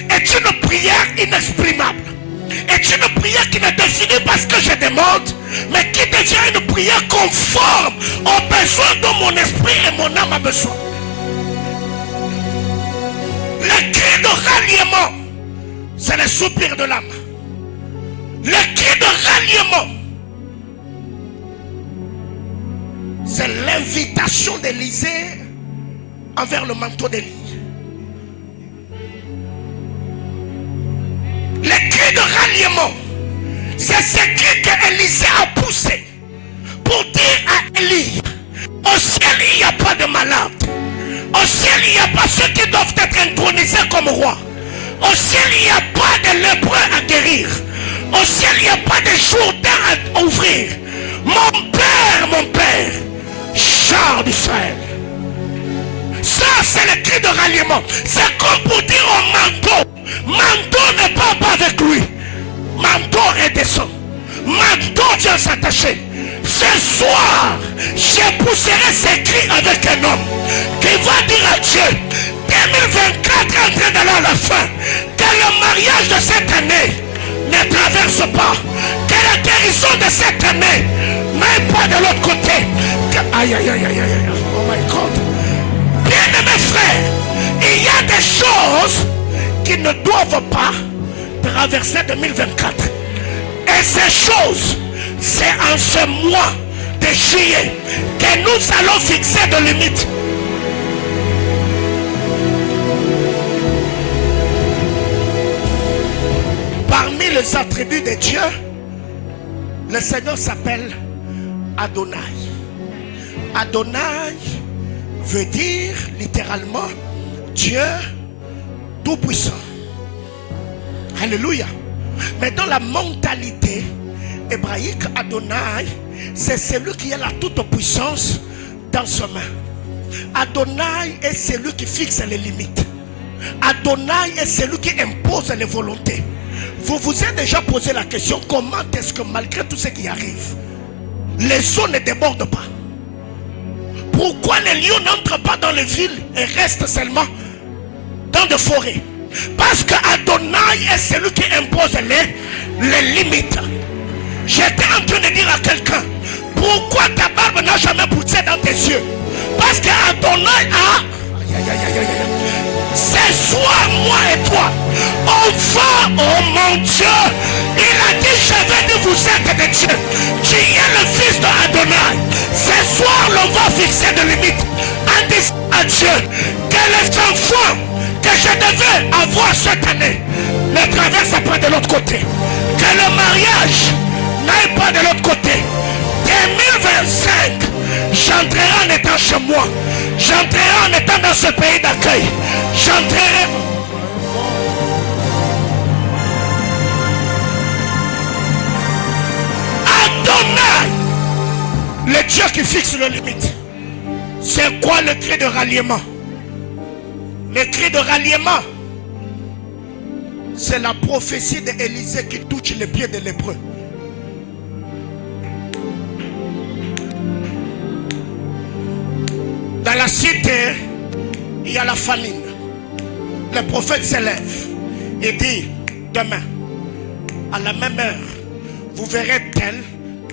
est une prière inexprimable. Est une prière qui ne définit pas ce que je demande, mais qui devient une prière conforme aux besoins dont mon esprit et mon âme a besoin. Le cri de ralliement, c'est le soupir de l'âme. Le cri de ralliement, c'est l'invitation d'Élisée envers le manteau d'Élie. Le cri de ralliement, c'est ce cri que Élisée a poussé pour dire à Élie, au ciel il n'y a pas de malades, au ciel il n'y a pas ceux qui doivent être intronisés comme rois, au ciel il n'y a pas de lépreux à guérir, au ciel il n'y a pas de Jourdain à ouvrir. Mon Père vers mon Père, char d'Israël. Ça, c'est le cri de ralliement. C'est comme pour dire au manteau, manteau ne part pas avec lui. Manteau redescend. Manteau vient s'attacher. Ce soir, je pousserai ces cris avec un homme qui va dire à Dieu, 2024 est en train d'aller à la fin. Que le mariage de cette année ne traverse pas. Que la guérison de cette année n'aille pas de l'autre côté. Aïe, aïe, aïe, aïe, aïe. Oh my God. Bien-aimés frères, il y a des choses qui ne doivent pas traverser 2024. Et ces choses, c'est en ce mois de juillet que nous allons fixer de limites. Parmi les attributs de Dieu, le Seigneur s'appelle Adonai. Adonai veut dire littéralement Dieu tout-puissant. Alléluia. Mais dans la mentalité hébraïque, Adonai, c'est celui qui a la toute-puissance dans ses mains. Adonai est celui qui fixe les limites. Adonai est celui qui impose les volontés. Vous vous êtes déjà posé la question, comment est-ce que malgré tout ce qui arrive, les eaux ne débordent pas? Pourquoi les lions n'entrent pas dans les villes et restent seulement dans des forêts? Parce que Adonai est celui qui impose les limites. J'étais en train de dire à quelqu'un, pourquoi ta barbe n'a jamais poussé dans tes yeux? Parce que Adonai a... C'est soit moi et toi, on va, oh mon Dieu, il a dit, je vais dire, vous êtes des dieux, tu es le fils d'Adonai. Ce soir, l'on va fixer des limites en disant à Dieu que les enfants que je devais avoir cette année ne traversent pas de l'autre côté, que le mariage n'aille pas de l'autre côté. 2025, j'entrerai en étant chez moi, j'entrerai en étant dans ce pays d'accueil, j'entrerai. Adonai, le Dieu qui fixe les limites. C'est quoi le cri de ralliement? Le cri de ralliement, c'est la prophétie d'Élisée qui touche les pieds de lépreux. Dans la cité, il y a la famine. Le prophète s'élève et dit, demain, à la même heure, vous verrez telle,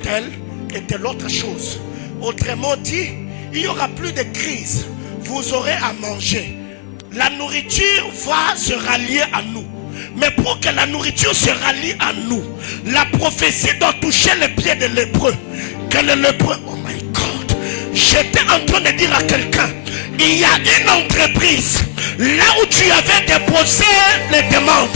telle et telle autre chose. Autrement dit, il n'y aura plus de crise. Vous aurez à manger. La nourriture va se rallier à nous. Mais pour que la nourriture se rallie à nous, la prophétie doit toucher les pieds de lépreux. Que le lépreux, oh my God, j'étais en train de dire à quelqu'un, il y a une entreprise, là où tu avais déposé les demandes,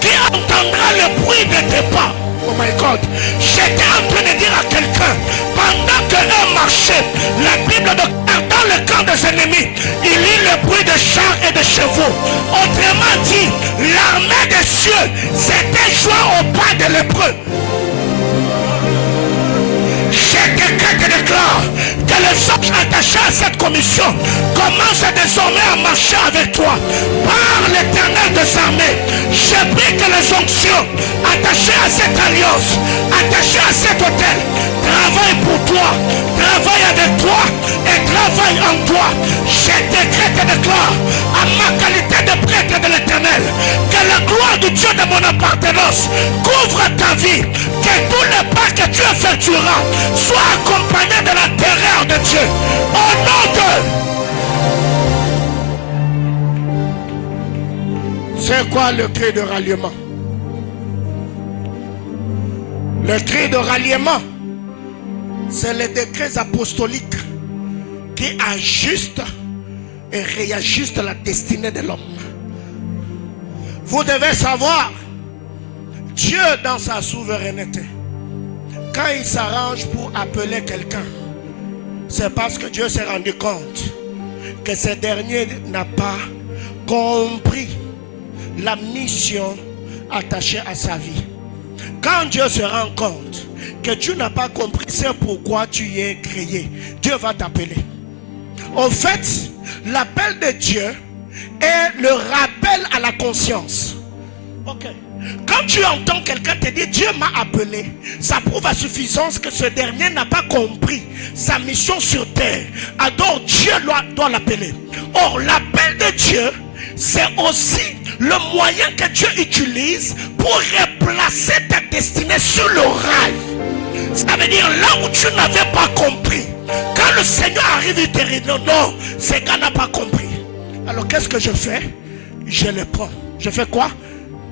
qui entendra le bruit de tes pas. Oh my God, j'étais en train de dire à quelqu'un, pendant qu'un marchait, la Bible dans le camp des ennemis, il lit le bruit de chars et de chevaux. Autrement dit, l'armée des cieux s'était joint au pas de lépreux. Je déclare que les anges attachés à cette commission commencent désormais à marcher avec toi par l'Éternel des armées. Je prie que les onctions attachées à cette alliance, attachées à cet hôtel, travaillent pour toi, travaillent avec toi et travaillent en toi. Je décrète et déclare à ma qualité de prêtre de l'Éternel que la gloire du Dieu de mon appartenance couvre ta vie, que tous les pas que tu effectueras soient accompagnés de la terreur de Dieu. Au nom de... C'est quoi le cri de ralliement? Le cri de ralliement, c'est les décrets apostoliques qui ajustent et réajustent la destinée de l'homme. Vous devez savoir, Dieu dans sa souveraineté, quand il s'arrange pour appeler quelqu'un, c'est parce que Dieu s'est rendu compte que ce dernier n'a pas compris la mission attachée à sa vie. Quand Dieu se rend compte que Dieu n'a pas compris, c'est pourquoi tu y es créé. Dieu va t'appeler. En fait, l'appel de Dieu est le rappel à la conscience. Ok. Quand tu entends quelqu'un te dire Dieu m'a appelé, ça prouve à suffisance que ce dernier n'a pas compris sa mission sur terre. Alors Dieu doit l'appeler. Or, l'appel de Dieu, c'est aussi le moyen que Dieu utilise pour replacer ta destinée sur le rail. Ça veut dire là où tu n'avais pas compris. Quand le Seigneur arrive, il te dit non, ce gars n'a pas compris. Alors qu'est-ce que je fais? Je le prends. Je fais quoi?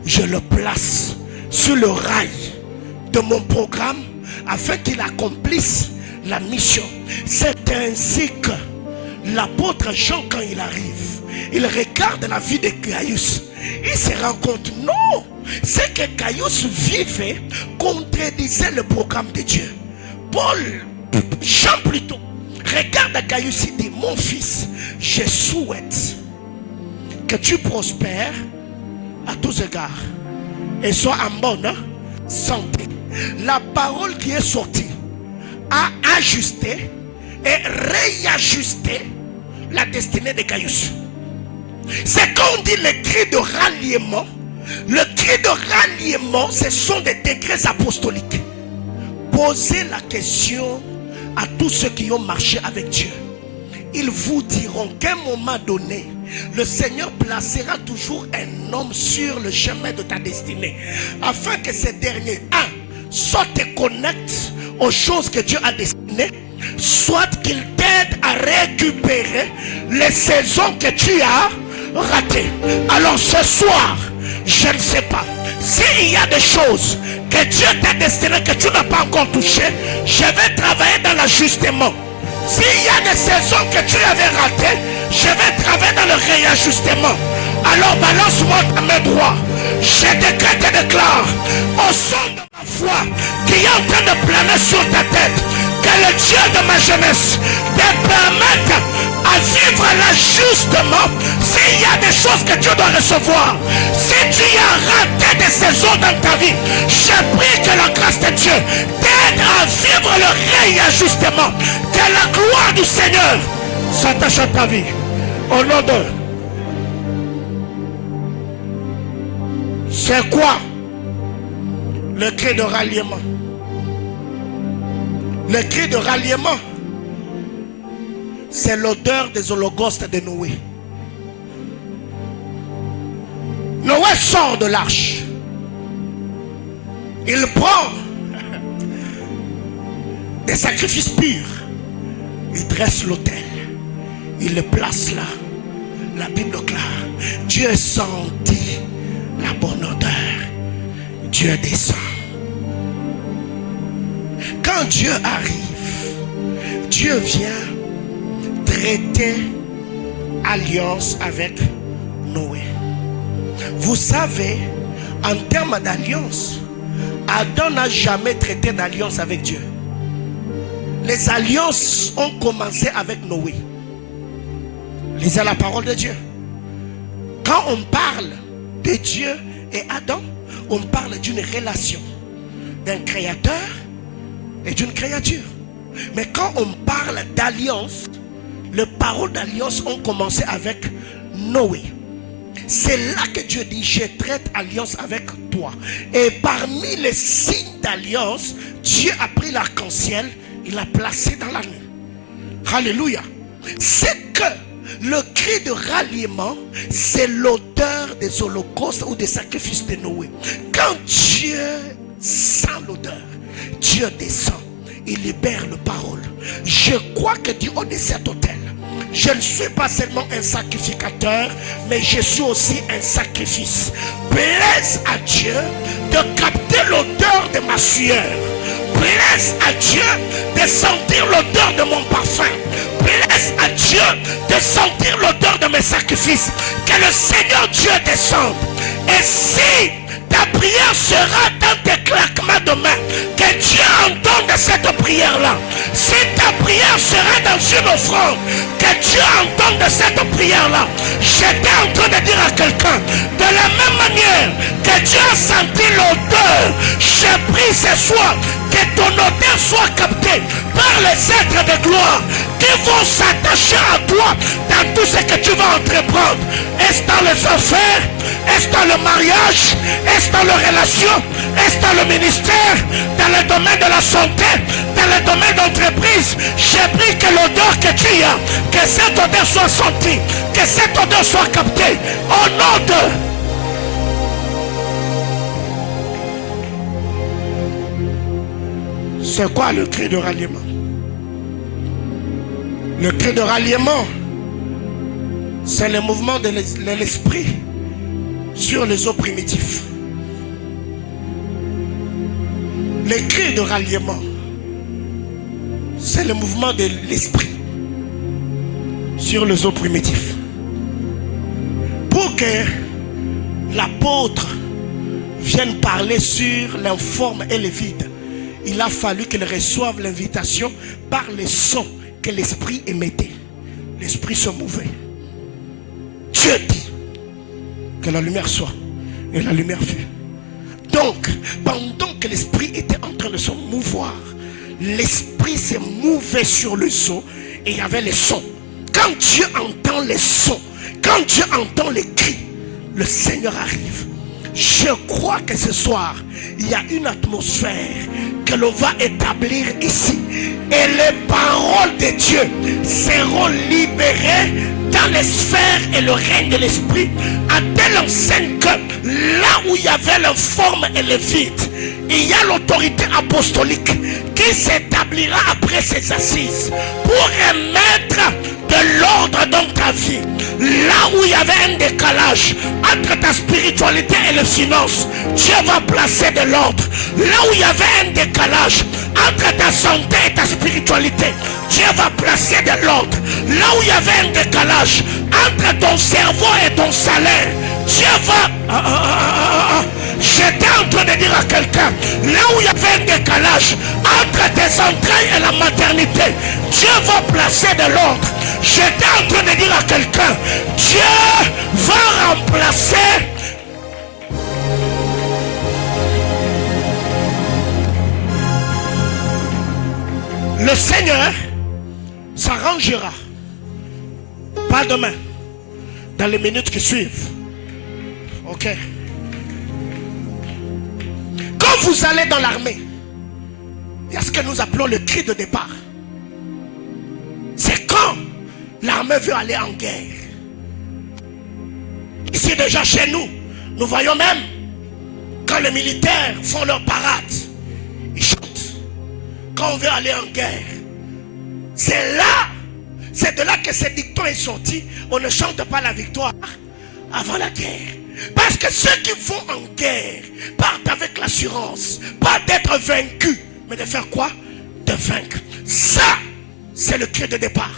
Je le place sur le rail de mon programme afin qu'il accomplisse la mission. C'est ainsi que l'apôtre Jean, quand il arrive, il regarde la vie de Gaius. Il se rend compte, non, c'est que Gaius vivait, contredisait le programme de Dieu. Jean plutôt, regarde Gaius, il dit, mon fils, je souhaite que tu prospères à tous égards et sois en bonne santé. La parole qui est sortie a ajusté et réajusté la destinée de Gaius. C'est quand on dit le cri de ralliement. Le cri de ralliement, ce sont des décrets apostoliques. Posez la question à tous ceux qui ont marché avec Dieu. Ils vous diront qu'à un moment donné, le Seigneur placera toujours un homme sur le chemin de ta destinée, afin que ce dernier, soit te connecte aux choses que Dieu a destinées, soit qu'il t'aide à récupérer les saisons que tu as ratées. Alors ce soir, je ne sais pas, s'il y a des choses que Dieu t'a destinées que tu n'as pas encore touchées, je vais travailler dans l'ajustement. S'il y a des saisons que tu avais ratées, je vais travailler dans le réajustement. Alors balance-moi ta main droite. Je décrète et déclare au son de ma foi qui est en train de planer sur ta tête, que le Dieu de ma jeunesse te permette à vivre l'ajustement. S'il y a des choses que tu dois recevoir, si tu as raté des saisons dans ta vie, je prie que la grâce de Dieu t'aide à vivre le réajustement. Que la gloire du Seigneur s'attache à ta vie. Au nom de... C'est quoi le cri de ralliement? Le cri de ralliement, c'est l'odeur des holocaustes de Noé. Noé sort de l'arche. Il prend des sacrifices purs. Il dresse l'autel. Il le place là. La Bible déclare, Dieu sentit la bonne odeur. Dieu descend. Quand Dieu arrive, Dieu vient traiter alliance avec Noé. Vous savez, en termes d'alliance, Adam n'a jamais traité d'alliance avec Dieu. Les alliances ont commencé avec Noé. Lisez la parole de Dieu. Quand on parle de Dieu et Adam, on parle d'une relation d'un créateur et d'une créature. Mais quand on parle d'alliance, les paroles d'alliance ont commencé avec Noé. C'est là que Dieu dit, je traite alliance avec toi. Et parmi les signes d'alliance, Dieu a pris l'arc-en-ciel, il l'a placé dans la nuit. Alléluia. C'est que le cri de ralliement, c'est l'odeur des holocaustes ou des sacrifices de Noé. Quand Dieu sent l'odeur, Dieu descend, il libère la parole. Je crois que du haut de cet autel, je ne suis pas seulement un sacrificateur, mais je suis aussi un sacrifice. Plaise à Dieu de capter l'odeur de ma sueur. Plaise à Dieu de sentir l'odeur de mon parfum. Plaise à Dieu de sentir l'odeur de mes sacrifices. Que le Seigneur Dieu descende. Et si ta prière sera dans tes claquements de main, que Dieu entende cette prière-là. Si ta prière sera dans une offrande, que Dieu entende de cette prière-là. J'étais en train de dire à quelqu'un, de la même manière que Dieu a senti l'odeur, j'ai pris ce soir que ton odeur soit captée par les êtres de gloire qui vont s'attacher à toi dans tout ce que tu vas entreprendre. Est-ce dans les affaires? Est-ce dans le mariage? Est-ce dans les relations? Est-ce dans le ministère? Dans le domaine de la santé? Dans le domaine d'entreprise? J'ai pris que l'odeur que tu as, que cette odeur soit sentie, que cette odeur soit captée. Au nom de... C'est quoi le cri de ralliement? Le cri de ralliement, c'est le mouvement de l'esprit sur les eaux primitifs. Le cri de ralliement, c'est le mouvement de l'esprit sur les eaux primitifs. Pour que l'apôtre vienne parler sur l'informe et le vide, il a fallu qu'il reçoive l'invitation par les sons que l'esprit émettait. L'esprit se mouvait. Dieu dit que la lumière soit, et la lumière fut. Donc, pendant que l'esprit était en train de se mouvoir, l'esprit se mouvait sur le son et il y avait les sons. Quand Dieu entend les sons, quand Dieu entend les cris, le Seigneur arrive. Je crois que ce soir, il y a une atmosphère que l'on va établir ici. Et les paroles de Dieu seront libérées dans les sphères et le règne de l'esprit, à telle enseigne que là où il y avait la forme et le vide, il y a l'autorité apostolique qui s'établira après ses assises pour remettre de l'ordre dans ta vie. Là où il y avait un décalage entre ta spiritualité et les finances, Dieu va placer de l'ordre. Là où il y avait un décalage entre ta santé et ta spiritualité, Dieu va placer de l'ordre. Là où il y avait un décalage entre ton cerveau et ton salaire, Dieu va... J'étais en train de dire à quelqu'un, là où il y avait un décalage entre tes entrailles et la maternité, Dieu va placer de l'ordre. J'étais en train de dire à quelqu'un, Dieu va remplacer. Le Seigneur s'arrangera, pas demain, dans les minutes qui suivent. Ok. Quand vous allez dans l'armée, il y a ce que nous appelons le cri de départ. C'est quand l'armée veut aller en guerre. Ici déjà chez nous, nous voyons même quand les militaires font leur parade, ils chantent. Quand on veut aller en guerre, c'est de là que ce dicton est sorti. On ne chante pas la victoire avant la guerre. Parce que ceux qui vont en guerre partent avec l'assurance, pas d'être vaincus, mais de faire quoi? De vaincre. Ça, c'est le cri de départ.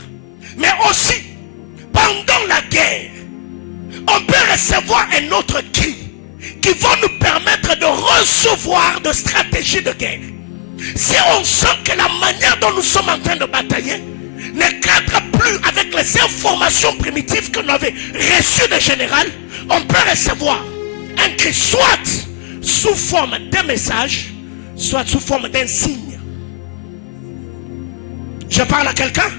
Mais aussi, pendant la guerre, on peut recevoir un autre cri qui va nous permettre de recevoir de stratégies de guerre. Si on sent que la manière dont nous sommes en train de batailler ne cadre plus avec les informations primitives qu'on avait reçues de général, on peut recevoir un cri soit sous forme d'un message, soit sous forme d'un signe. Je parle à quelqu'un.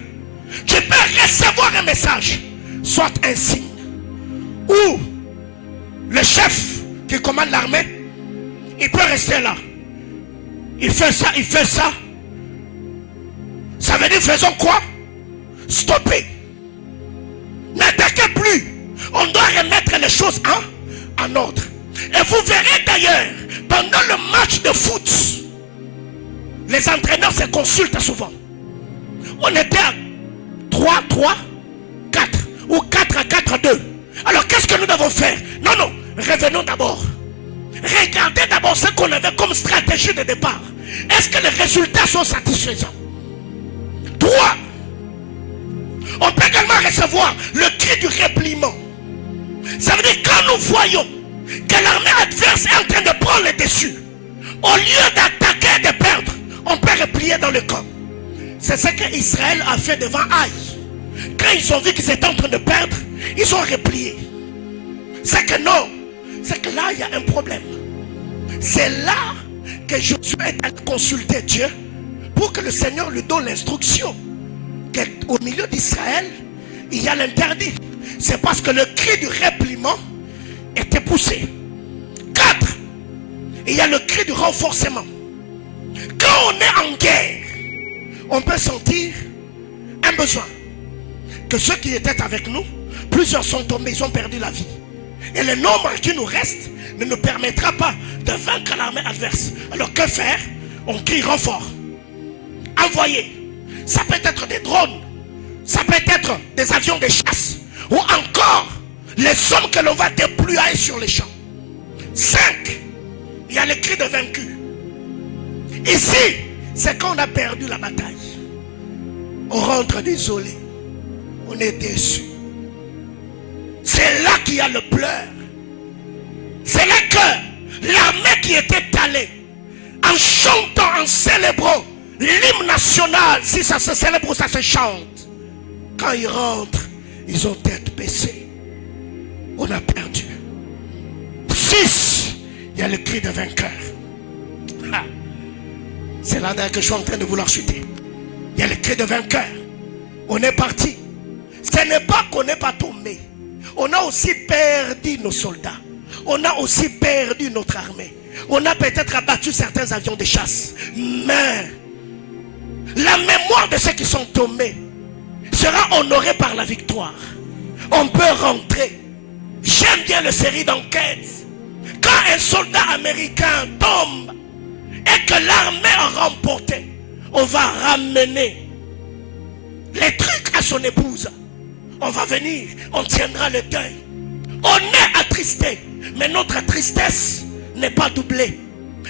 Tu peux recevoir un message, soit un signe, ou le chef qui commande l'armée, il peut rester là. Il fait ça, il fait ça. Ça veut dire faisons quoi? Stopper. N'attaquez plus. On doit remettre les choses en ordre. Et vous verrez d'ailleurs, pendant le match de foot, les entraîneurs se consultent souvent. On était à 3-3, 4 ou 4-4-2. Alors qu'est-ce que nous devons faire? Non, revenons d'abord. Regardez d'abord ce qu'on avait comme stratégie de départ. Est-ce que les résultats sont satisfaisants? 3. On peut également recevoir le cri du repliement. Ça veut dire quand nous voyons que l'armée adverse est en train de prendre le dessus, au lieu d'attaquer et de perdre, on peut replier dans le camp. C'est ce qu'Israël a fait devant Haï. Quand ils ont vu qu'ils étaient en train de perdre, ils ont replié. C'est que non, c'est que là il y a un problème. C'est là que Josué est allé consulter Dieu pour que le Seigneur lui donne l'instruction qu'au milieu d'Israël, il y a l'interdit. C'est parce que le cri du repliement était poussé. 4. Il y a le cri du renforcement. Quand on est en guerre, on peut sentir un besoin. Que ceux qui étaient avec nous, plusieurs sont tombés, ils ont perdu la vie. Et le nombre qui nous reste ne nous permettra pas de vaincre l'armée adverse. Alors que faire? On crie renfort. Envoyer. Ça peut être des drones. Ça peut être des avions de chasse. Ou encore les hommes que l'on va déployer sur les champs. 5. Il y a le cri de vaincu. Ici, c'est quand on a perdu la bataille. On rentre désolé. On est déçu. C'est là qu'il y a le pleur. C'est là que l'armée qui était allée en chantant, en célébrant l'hymne national, si ça se célèbre ou ça se chante, quand ils rentrent, ils ont tête baissée. On a perdu. 6. Il y a le cri de vainqueur. C'est là que je suis en train de vouloir chuter. Il y a le cri de vainqueur. On est parti. Ce n'est pas qu'on n'est pas tombé. On a aussi perdu nos soldats. On a aussi perdu notre armée. On a peut-être abattu certains avions de chasse. Mais la mémoire de ceux qui sont tombés sera honorée par la victoire. On peut rentrer. J'aime bien le série d'enquête. Quand un soldat américain tombe et que l'armée a remporté, on va ramener les trucs à son épouse. On va venir, on tiendra le deuil. On est attristé, mais notre tristesse n'est pas doublée.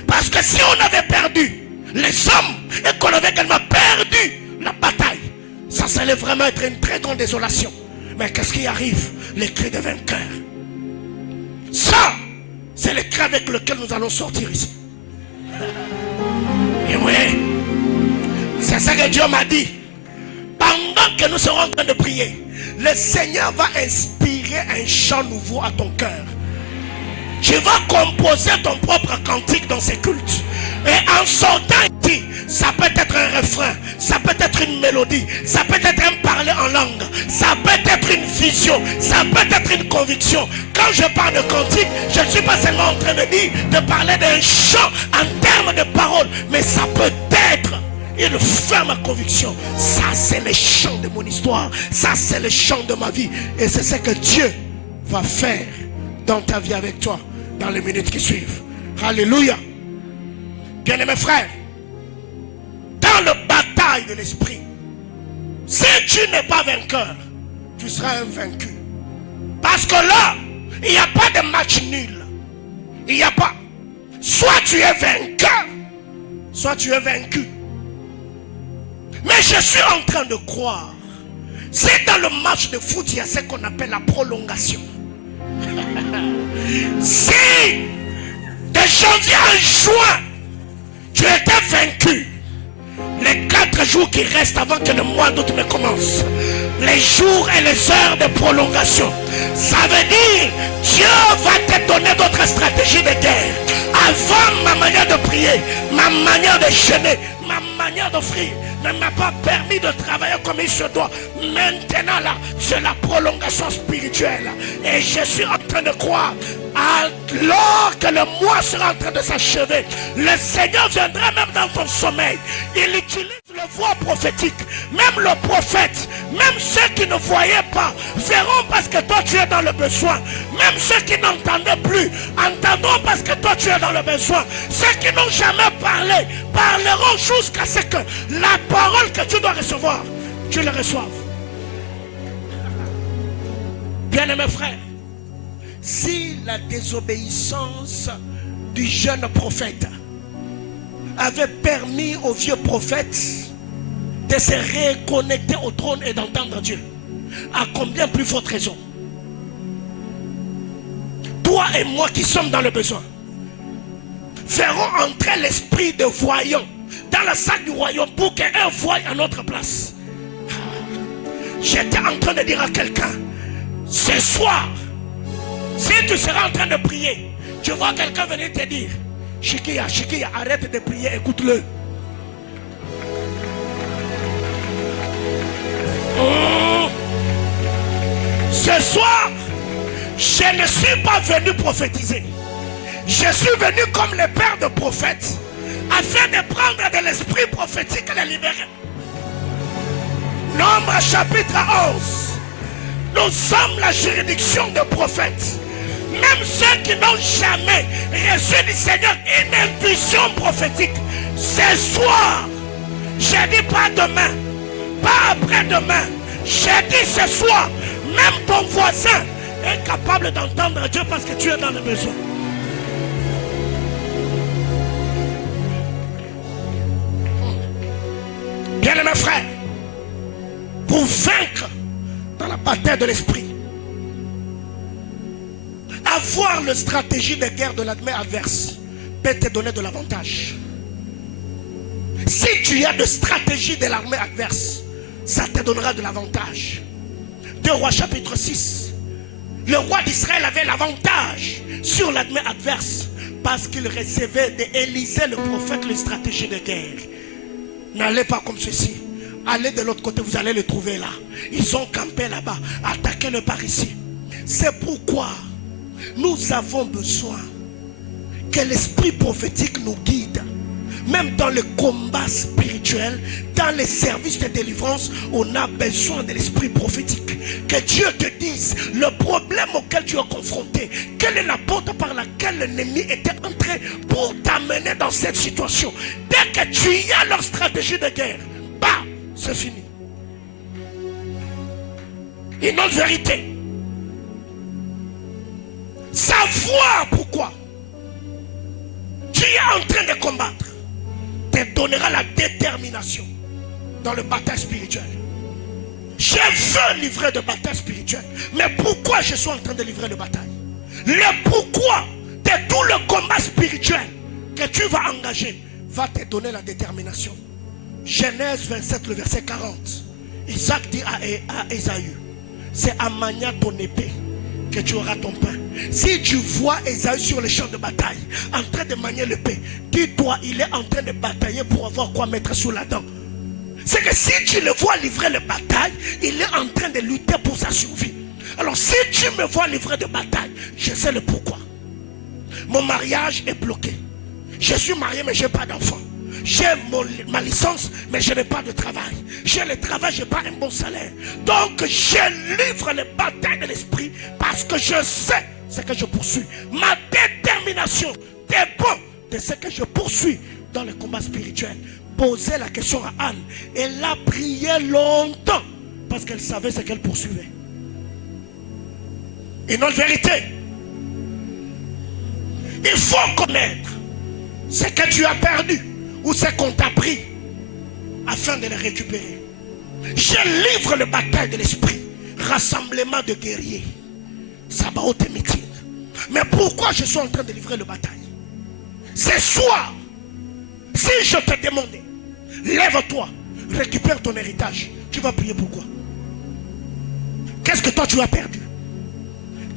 Parce que si on avait perdu les hommes et qu'on avait également perdu la bataille, ça allait vraiment être une très grande désolation. Mais qu'est-ce qui arrive? Les cris de vainqueur. Ça, c'est le cri avec lequel nous allons sortir ici. Et oui, c'est ça que Dieu m'a dit. Pendant que nous serons en train de prier, le Seigneur va inspirer un chant nouveau à ton cœur. Tu vas composer ton propre cantique dans ces cultes. Et en sortant ici, ça peut être un refrain, ça peut être une mélodie, ça peut être un parler en langue, ça peut être une vision, ça peut être une conviction. Quand je parle de cantique, je ne suis pas seulement en train de dire, de parler d'un chant en termes de paroles, mais ça peut être une ferme conviction. Ça, c'est le chant de mon histoire. Ça, c'est le chant de ma vie. Et c'est ce que Dieu va faire dans ta vie avec toi dans les minutes qui suivent. Alléluia. Bien-aimés frères, dans la bataille de l'esprit, si tu n'es pas vainqueur, tu seras un vaincu. Parce que là, il n'y a pas de match nul. Il n'y a pas. Soit tu es vainqueur, soit tu es vaincu. Mais je suis en train de croire, c'est dans le match de foot, il y a ce qu'on appelle la prolongation. Si de janvier à juin, tu étais vaincu, les 4 jours qui restent avant que le mois d'août ne commence, les jours et les heures de prolongation, ça veut dire Dieu va te donner d'autres stratégies de guerre. Avant, ma manière de prier, ma manière de jeûner, ma manière d'offrir ne m'a pas permis de travailler comme il se doit. Maintenant là, c'est la prolongation spirituelle. Et je suis en train de croire, alors que le mois sera en train de s'achever, le Seigneur viendra même dans ton sommeil. Il utilise le voix prophétique. Même le prophète, même ceux qui ne voyaient pas, verront parce que toi tu es dans le besoin. Même ceux qui n'entendaient plus, entendront parce que toi tu es dans le besoin. Ceux qui n'ont jamais parlé, parleront jusqu'à ce que la parole que tu dois recevoir, tu le reçoives. Bien-aimés frères, si la désobéissance du jeune prophète avait permis au vieux prophète de se reconnecter au trône et d'entendre Dieu, à combien plus forte raison toi et moi qui sommes dans le besoin ferons entrer l'esprit de voyant dans la salle du royaume pour qu'un voie à notre place. J'étais en train de dire à quelqu'un, ce soir, si tu seras en train de prier, tu vois quelqu'un venir te dire, Chikia, arrête de prier, écoute-le. Ce soir, je ne suis pas venu prophétiser. Je suis venu comme le père de prophètes, afin de prendre de l'esprit prophétique et de libérer. Nombre chapitre 11. Nous sommes la juridiction de prophètes. Même ceux qui n'ont jamais reçu du Seigneur une intuition prophétique. Ce soir, je dis pas demain, pas après-demain. Je dis ce soir, même ton voisin est capable d'entendre Dieu parce que tu es dans le besoin. Bien-aimés frères, pour vaincre dans la bataille de l'esprit, avoir la stratégie de guerre de l'armée adverse peut te donner de l'avantage. Si tu as de stratégie de l'armée adverse, ça te donnera de l'avantage. 2 Rois chapitre 6. Le roi d'Israël avait l'avantage sur l'armée adverse parce qu'il recevait d'Élisée le prophète une stratégie de guerre. N'allez pas comme ceci. Allez de l'autre côté, vous allez le trouver là. Ils ont campé là-bas. Attaquez-le par ici. C'est pourquoi nous avons besoin que l'esprit prophétique nous guide. Même dans le combat spirituel, dans les services de délivrance, on a besoin de l'esprit prophétique. Que Dieu te dise le problème auquel tu es confronté. Quelle est la porte par laquelle l'ennemi était entré pour t'amener dans cette situation. Dès que tu y as leur stratégie de guerre, bah, c'est fini. Une autre vérité. Savoir pourquoi tu es en train de combattre te donnera la détermination dans le bataille spirituel. Je veux livrer de bataille spirituelle. Mais pourquoi je suis en train de livrer de bataille? Le pourquoi de tout le combat spirituel que tu vas engager va te donner la détermination. Genèse 27, le verset 40. Isaac dit à Ésaü, c'est en maniant ton épée que tu auras ton pain. Si tu vois Ésaü sur le champ de bataille en train de manier l'épée, dis-toi, il est en train de batailler pour avoir quoi mettre sous la dent. C'est que si tu le vois livrer la bataille, il est en train de lutter pour sa survie. Alors si tu me vois livrer de bataille, je sais le pourquoi. Mon mariage est bloqué. Je suis marié mais je n'ai pas d'enfant. J'ai ma licence mais je n'ai pas de travail. J'ai le travail, je n'ai pas un bon salaire. Donc je livre les batailles de l'esprit parce que je sais ce que je poursuis. Ma détermination dépend de ce que je poursuis dans le combat spirituel. Posez la question à Anne. Elle a prié longtemps parce qu'elle savait ce qu'elle poursuivait. Une autre vérité. Il faut connaître ce que tu as perdu ou ce qu'on t'a pris afin de le récupérer. Je livre le bataille de l'esprit. Rassemblement de guerriers. Sabaoth et meeting. Mais pourquoi je suis en train de livrer le bataille? Ce soir, si je te demandais, lève-toi, récupère ton héritage, tu vas prier pourquoi? Qu'est-ce que toi tu as perdu?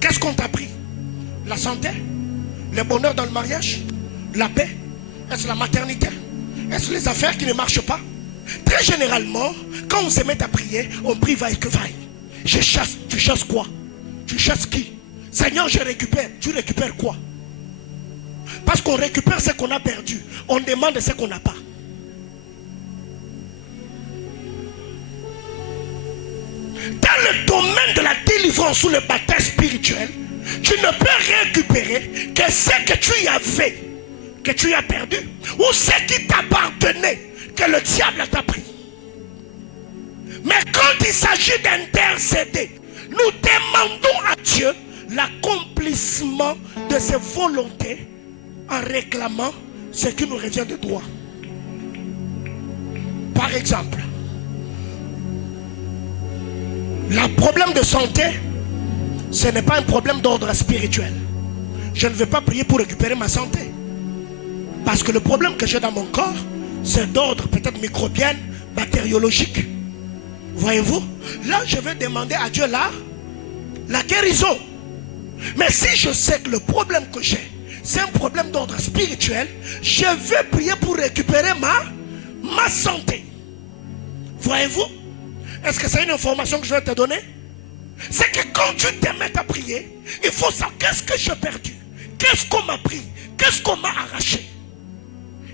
Qu'est-ce qu'on t'a pris? La santé? Le bonheur dans le mariage? La paix? Est-ce la maternité? Est-ce les affaires qui ne marchent pas? Très généralement, quand on se met à prier, on prie vaille que vaille. Je chasse, tu chasses quoi? Tu chasses qui? Seigneur, je récupère. Tu récupères quoi? Parce qu'on récupère ce qu'on a perdu. On demande ce qu'on n'a pas. Dans le domaine de la délivrance ou le bataille spirituel, tu ne peux récupérer que ce que tu avais, que tu as perdu, ou ce qui t'appartenait, que le diable t'a pris. Mais quand il s'agit d'intercéder, nous demandons à Dieu l'accomplissement de ses volontés en réclamant ce qui nous revient de droit. Par exemple, le problème de santé, ce n'est pas un problème d'ordre spirituel. Je ne vais pas prier pour récupérer ma santé. Parce que le problème que j'ai dans mon corps, c'est d'ordre peut-être microbien, bactériologique. Voyez-vous? Là, je vais demander à Dieu la guérison. Mais si je sais que le problème que j'ai, c'est un problème d'ordre spirituel, je vais prier pour récupérer ma santé. Voyez-vous? Est-ce que c'est une information que je vais te donner? C'est que quand tu te mets à prier, il faut savoir qu'est-ce que j'ai perdu, qu'est-ce qu'on m'a pris, qu'est-ce qu'on m'a arraché.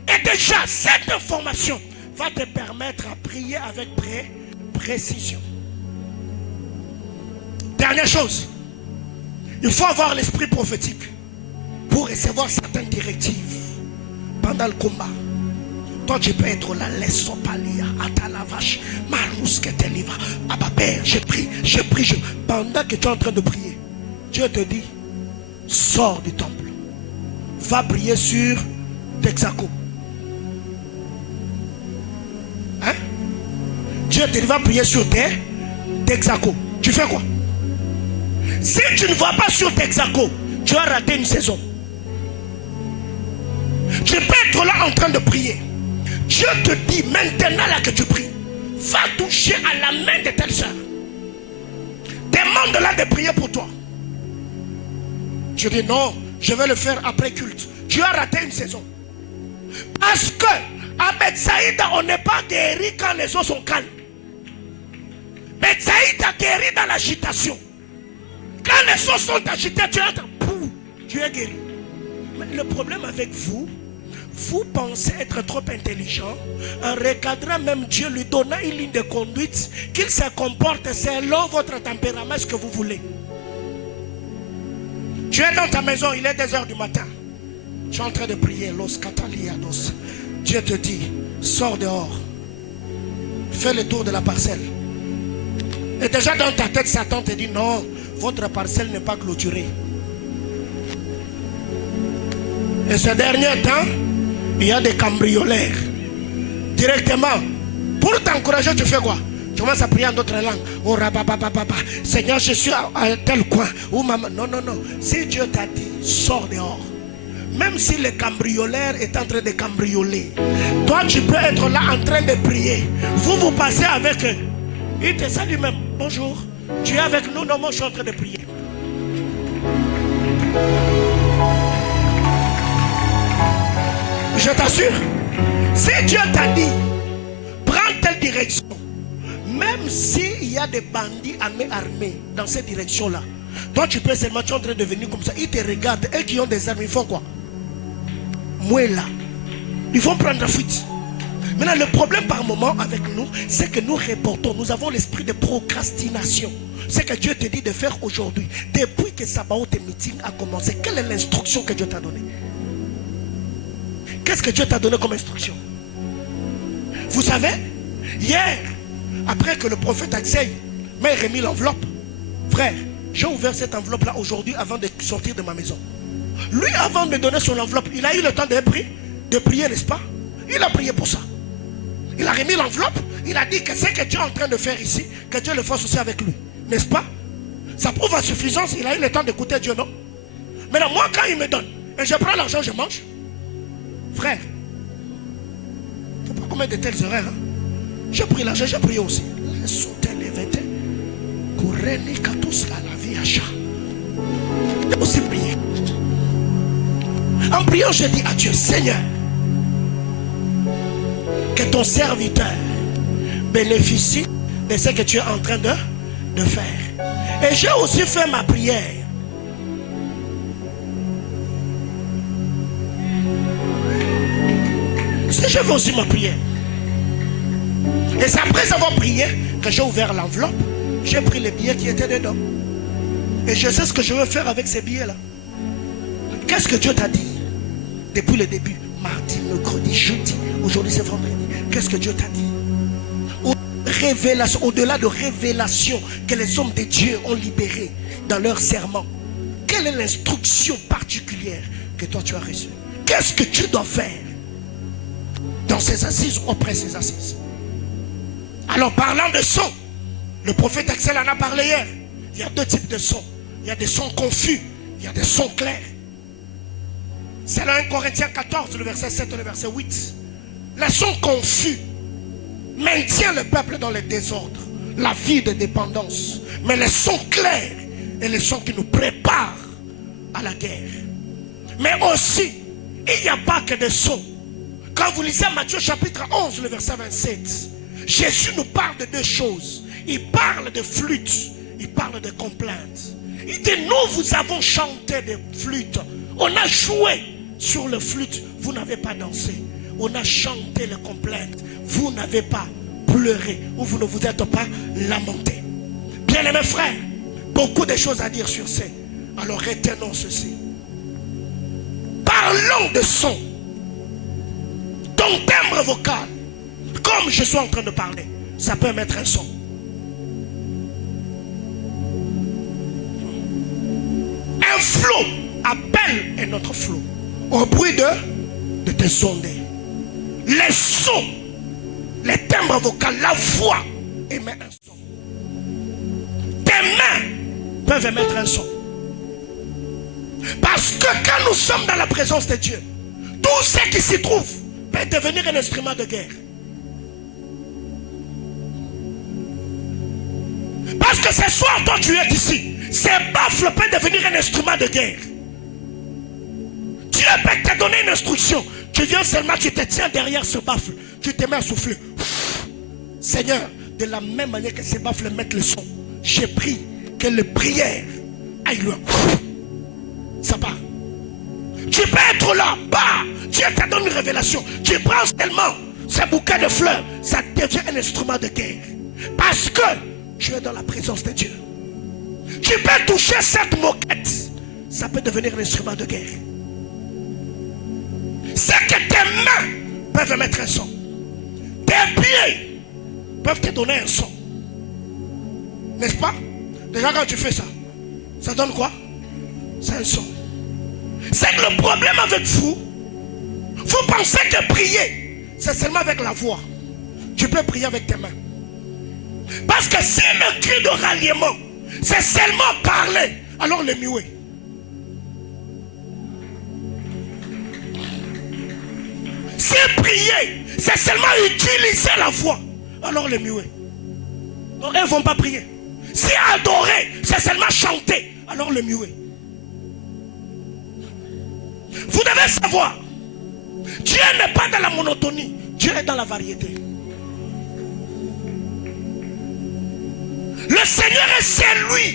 Et déjà, cette information va te permettre à prier avec précision. Dernière chose, il faut avoir l'esprit prophétique pour recevoir certaines directives pendant le combat. Toi, tu peux être là, laisse palia, à la vache, marous que t'es livré. Ah bah père, je prie. Pendant que tu es en train de prier, Dieu te dit, sors du temple, va prier sur Texaco. Hein? Dieu te dit, va prier sur Texaco. Tu fais quoi? Si tu ne vas pas sur Texaco, tu as raté une saison. Tu peux être là en train de prier. Dieu te dit maintenant là que tu pries, va toucher à la main de telle soeur. Demande-la de prier pour toi. Tu dis non, je vais le faire après culte. Tu as raté une saison. Parce que à Bethsaïda, on n'est pas guéri quand les eaux sont calmes. Bethsaïda guérit dans l'agitation. Quand les eaux sont agitées, tu entres, tu es guéri. Mais le problème avec vous, vous pensez être trop intelligent en recadrant même Dieu, lui donnant une ligne de conduite, qu'il se comporte selon votre tempérament, ce que vous voulez. Tu es dans ta maison, il est 2h du matin. Tu es en train de prier. Dieu te dit, sors dehors. Fais le tour de la parcelle. Et déjà dans ta tête, Satan te dit, non, votre parcelle n'est pas clôturée. Et ce dernier temps, il y a des cambrioleurs. Directement, pour t'encourager, tu fais quoi? Tu commences à prier en d'autres langues. Oh, rababababa. Seigneur, je suis à tel coin. Oh, maman. Non. Si Dieu t'a dit, sors dehors. Même si le cambrioleur est en train de cambrioler, toi, tu peux être là en train de prier. Vous passez avec eux. Il te salue même. Bonjour. Tu es avec nous? Non, moi, je suis en train de prier. Je t'assure, si Dieu t'a dit, prends telle direction, même s'il y a des bandits armés dans cette direction-là, toi tu peux seulement, tu es en train de venir comme ça, ils te regardent, eux qui ont des armes, ils font quoi? Moi là, ils vont prendre la fuite. Maintenant, le problème par moment avec nous, c'est que nous reportons, nous avons l'esprit de procrastination. C'est que Dieu te dit de faire aujourd'hui, depuis que Sabaoth meeting a commencé. Quelle est l'instruction que Dieu t'a donnée? Qu'est-ce que Dieu t'a donné comme instruction? Vous savez, hier, après que le prophète Axel m'a remis l'enveloppe, frère, j'ai ouvert cette enveloppe-là aujourd'hui avant de sortir de ma maison. Lui, avant de me donner son enveloppe, il a eu le temps de prier, n'est-ce pas? Il a prié pour ça. Il a remis l'enveloppe, il a dit que ce que Dieu est en train de faire ici, que Dieu le fasse aussi avec lui, n'est-ce pas? Ça prouve à suffisance, il a eu le temps d'écouter Dieu, non? Maintenant, moi, quand il me donne, et je prends l'argent, je mange. Frère, il ne faut pas commettre de telles erreurs. Hein? J'ai pris l'argent, j'ai prié aussi. J'ai aussi prié. En priant, je dis à Dieu, Seigneur, que ton serviteur bénéficie de ce que tu es en train de faire. Et j'ai aussi fait ma prière. Je fais aussi ma prière. Et c'est après avoir prié que j'ai ouvert l'enveloppe. J'ai pris les billets qui étaient dedans. Et je sais ce que je veux faire avec ces billets-là. Qu'est-ce que Dieu t'a dit depuis le début? Mardi, mercredi, jeudi. Aujourd'hui c'est vendredi. Qu'est-ce que Dieu t'a dit? Au-delà de révélations que les hommes de Dieu ont libérées dans leur serment. Quelle est l'instruction particulière que toi tu as reçue? Qu'est-ce que tu dois faire dans ces assises ou après ces assises? Alors parlant de son, le prophète Axel en a parlé hier. Il y a deux types de sons. Il y a des sons confus, il y a des sons clairs. C'est là 1 Corinthiens 14, le verset 7 et le verset 8. les sons confus maintiennent le peuple dans le désordre, la vie de dépendance. Mais les sons clairs et les sons qui nous préparent à la guerre. Mais aussi, il n'y a pas que des sons. Quand vous lisez Matthieu chapitre 11, le verset 27, Jésus nous parle de deux choses. Il parle de flûte, il parle de complaintes. Il dit, nous vous avons chanté des flûtes. On a joué sur le flûte, vous n'avez pas dansé. On a chanté les complaintes, vous n'avez pas pleuré ou vous ne vous êtes pas lamenté. Bien-aimés frères, beaucoup de choses à dire sur ça. Alors retenons ceci. Parlons de son. Ton timbre vocal, comme je suis en train de parler, ça peut mettre un son. Un flot appelle un autre flot au bruit de tes ondées. Les sons, les timbres vocaux, la voix émet un son. Tes mains peuvent émettre un son. Parce que quand nous sommes dans la présence de Dieu, tout ce qui s'y trouve peut devenir un instrument de guerre. Parce que ce soir, toi tu es ici, ces baffles peuvent devenir un instrument de guerre. Dieu peut te donner une instruction. Tu viens seulement, tu te tiens derrière ce baffle, tu te mets à souffler. Seigneur, de la même manière que ces baffles mettent le son, j'ai pris que les prières aillent loin. Ça part. Tu peux être là, bah, Dieu te donne une révélation. Tu prends seulement ce bouquet de fleurs, ça devient un instrument de guerre. Parce que tu es dans la présence de Dieu. Tu peux toucher cette moquette, ça peut devenir un instrument de guerre. C'est que tes mains peuvent mettre un son. Tes pieds peuvent te donner un son. N'est-ce pas? Déjà quand tu fais ça, ça donne quoi? C'est un son. C'est que le problème avec vous, vous pensez que prier, c'est seulement avec la voix. Tu peux prier avec tes mains. Parce que si le cri de ralliement, c'est seulement parler, alors le muet. Si prier, c'est seulement utiliser la voix, alors le muet. Donc elles ne vont pas prier. Si adorer, c'est seulement chanter, alors le muet. Vous devez savoir, Dieu n'est pas dans la monotonie, Dieu est dans la variété. Le Seigneur est celui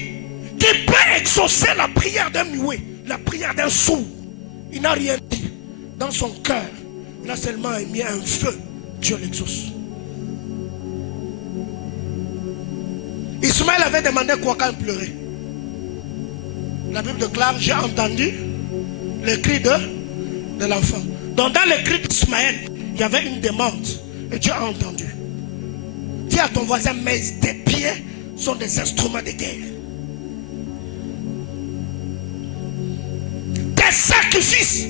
qui peut exaucer la prière d'un muet, la prière d'un sourd. Il n'a rien dit dans son cœur. Il a seulement émis un feu. Dieu l'exauce. Ismaël avait demandé quoi quand il pleurait. La Bible déclare, j'ai entendu le cri de l'enfant. Donc dans le cri d'Ismaël, il y avait une demande. Et Dieu a entendu. Dis à ton voisin, mais tes pieds sont des instruments de guerre. Tes sacrifices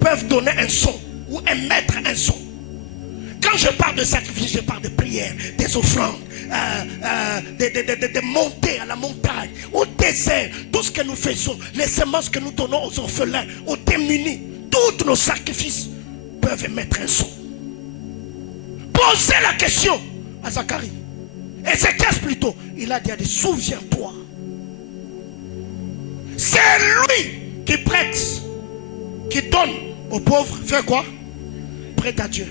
peuvent donner un son ou émettre un son. Quand je parle de sacrifice, je parle de prière, des offrandes, de montées à la montagne, au désert, tout ce que nous faisons, les semences que nous donnons aux orphelins, aux démunis, tous nos sacrifices peuvent émettre un son. Posez la question à Zacharie. Ézéchias plutôt, il a dit, souviens-toi. C'est lui qui prête, qui donne aux pauvres, fait quoi? Prête à Dieu.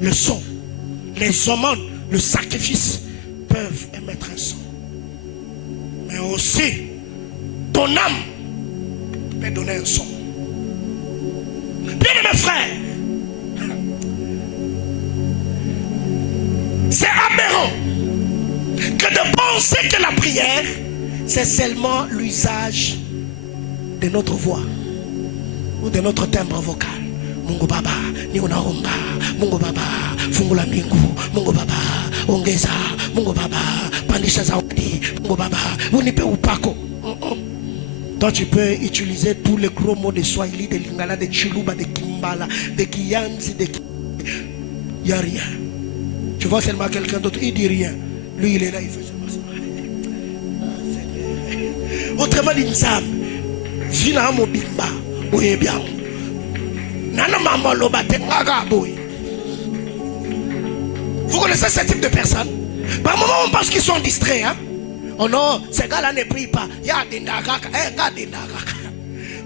Le son, les aumônes, le sacrifice peuvent émettre un son. Mais aussi, ton âme peut donner un son. Bien mes frères, c'est aberrant que de penser que la prière, c'est seulement l'usage de notre voix ou de notre timbre vocal. Mungu Baba, Niunarumba, Mungu Baba, Fungula Mingu, Mungu Baba, Ongeza, Mungu Baba, Pandisha Zawadi, Mungu Baba, Unipe Upako. Toi tu peux utiliser tous les gros mots de Swahili, de Lingala, de Chiluba, de Kimbala, de Kiyanzi, de il n'y a rien. Tu vois seulement quelqu'un d'autre, il dit rien. Lui il est là, il fait seulement ça. Autrement dit, Nzam, Vina Mobimba, Oyebiang. Nana mama loba te ngaga boy. Vous connaissez ce type de personnes? Par moment, on pense qu'ils sont distraits. Hein? Oh non, ces gars-là ne prient pas. Il y a des nagaka.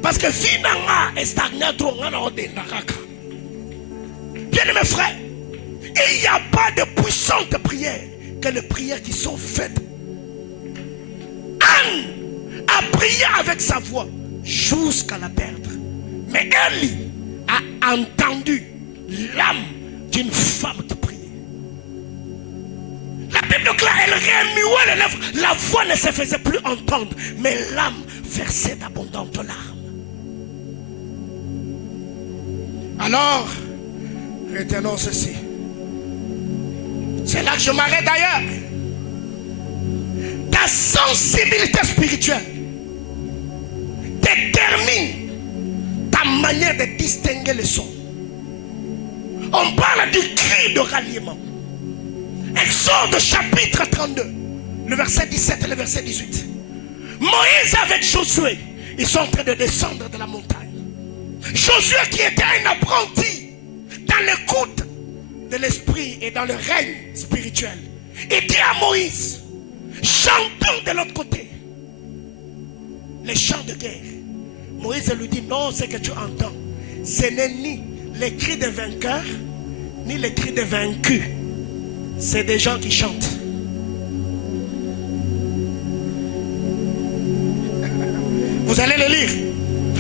Parce que finalement, est stagnant trop. Bien mes frères, il n'y a pas de puissantes prières que les prières qui sont faites. Anne a prié avec sa voix jusqu'à la perdre. Mais Élie a entendu l'âme d'une femme qui priait. La Bible déclare, elle remuait les lèvres. La voix ne se faisait plus entendre, mais l'âme versait d'abondantes larmes. Alors, retenons ceci. C'est là que je m'arrête d'ailleurs. Ta sensibilité spirituelle détermine ta manière de distinguer les sons. On parle du cri de ralliement. Exode chapitre 32, le verset 17 et le verset 18. Moïse avec Josué, ils sont en train de descendre de la montagne. Josué qui était un apprenti dans l'écoute de l'esprit et dans le règne spirituel, il dit à Moïse, chantons de l'autre côté les chants de guerre. Moïse lui dit, non, ce que tu entends, ce n'est ni les cris des vainqueurs, ni les cris des vaincus. C'est des gens qui chantent. Vous allez le lire.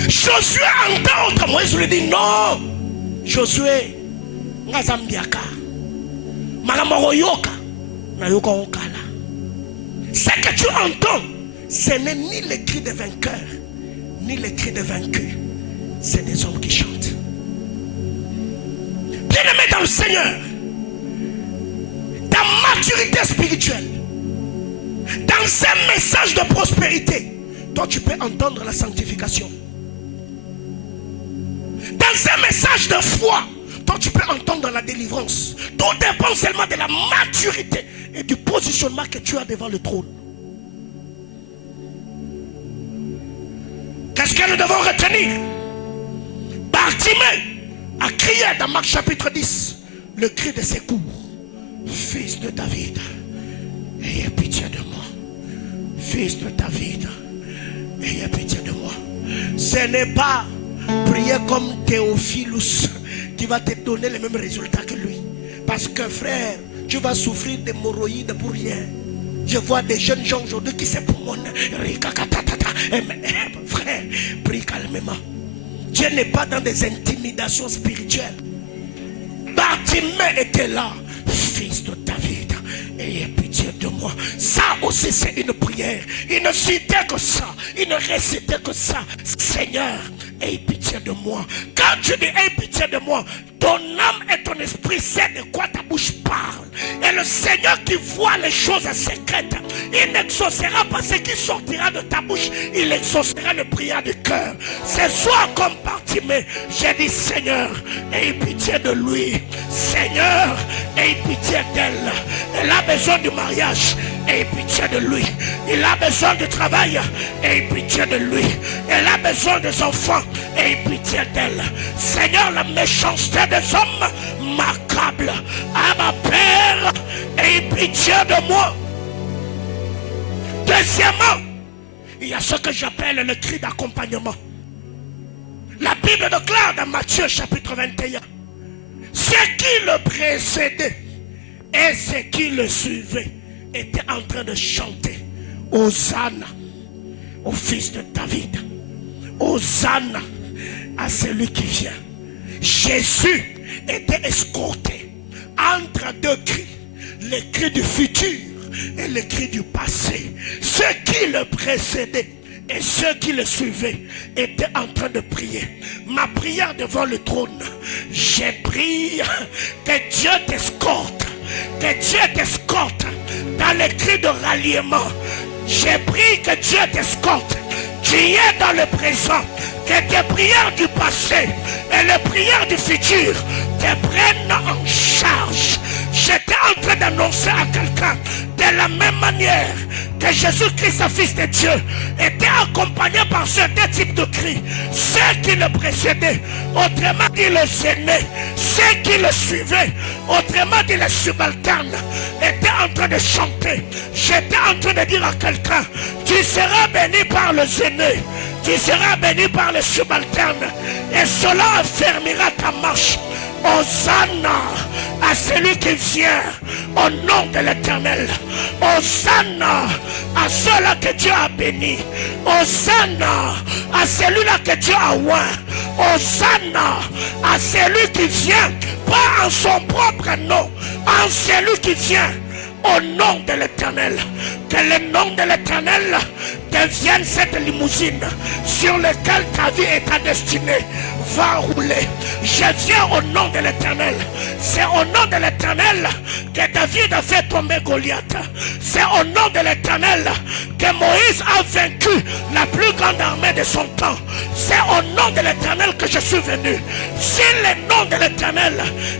Josué entend autre. Moïse lui dit, non, Josué, Ngazambiaka, Maramoroyoka, Nayoka Okala. Ce que tu entends, ce n'est ni les cris des vainqueurs, ni les cris des vaincus. C'est des hommes qui chantent. Bien-aimé dans le Seigneur, ta maturité spirituelle, dans un message de prospérité, toi tu peux entendre la sanctification. Dans un message de foi, toi tu peux entendre la délivrance. Tout dépend seulement de la maturité et du positionnement que tu as devant le trône. Qu'est-ce que nous devons retenir? Bartimée a crié dans Marc chapitre 10 le cri de secours. Fils de David, ayez pitié de moi. Fils de David, ayez pitié de moi. Ce n'est pas prier comme Théophilus qui va te donner les mêmes résultats que lui. Parce que frère, tu vas souffrir d'hémorroïdes pour rien. Je vois des jeunes gens aujourd'hui qui s'époumonnent. Frère, prie calmement. Dieu n'est pas dans des intimidations spirituelles. Bartimée était là. Fils de David, ayez pitié de moi. Ça aussi c'est une prière. Il ne citait que ça. Il ne récitait que ça. Seigneur, ayez pitié de moi. Quand tu dis ayez pitié de moi, ton âme et ton esprit sait de quoi ta bouche parle. Et le Seigneur qui voit les choses secrètes, il n'exaucera pas ce qui sortira de ta bouche. Il exaucera le prière du cœur. Ce soir comme Bartimée, j'ai dit Seigneur, ayez pitié de lui. Seigneur, ayez pitié d'elle. Elle a besoin du mariage. Ayez pitié de lui. Il a besoin du travail. Ayez pitié de lui. Elle a besoin des enfants. Ayez pitié d'elle. Seigneur, la méchanceté des hommes m'accable. À ma Père, ayez pitié de moi. Deuxièmement, il y a ce que j'appelle le cri d'accompagnement. La Bible déclare dans Matthieu chapitre 21, ce qui le précédait et ce qui le suivait étaient en train de chanter Hosanna au fils de David, Hosanna à celui qui vient. Jésus était escorté entre deux cris, le cri du futur et le cri du passé. Ceux qui le précédaient et ceux qui le suivaient étaient en train de prier. Ma prière devant le trône, j'ai prié que Dieu t'escorte, que Dieu t'escorte dans les cris de ralliement. J'ai prié que Dieu t'escorte. Tu es dans le présent, que tes prières du passé et les prières du futur te prennent en charge. J'étais en train d'annoncer à quelqu'un, de la même manière que Jésus-Christ, fils de Dieu, était accompagné par certains types de cris, ceux qui le précédaient, autrement dit les aînés, ceux qui le suivaient, autrement dit les subalternes, étaient en train de chanter. J'étais en train de dire à quelqu'un, tu seras béni par les aînés, tu seras béni par les subalternes, et cela affermira ta marche. Hosanna à celui qui vient au nom de l'Éternel. Hosanna à ceux-là que Dieu a béni. Hosanna à celui-là que Dieu a oint. Hosanna à celui qui vient, pas en son propre nom, en celui qui vient au nom de l'Éternel. Que le nom de l'Éternel devienne cette limousine sur laquelle ta vie et ta destinée va rouler. Je viens au nom de l'Éternel. C'est au nom de l'Éternel que David a fait tomber Goliath. C'est au nom de l'Éternel que Moïse a vaincu la plus grande armée de son temps. C'est au nom de l'Éternel que je suis venu. Si le nom de l'Éternel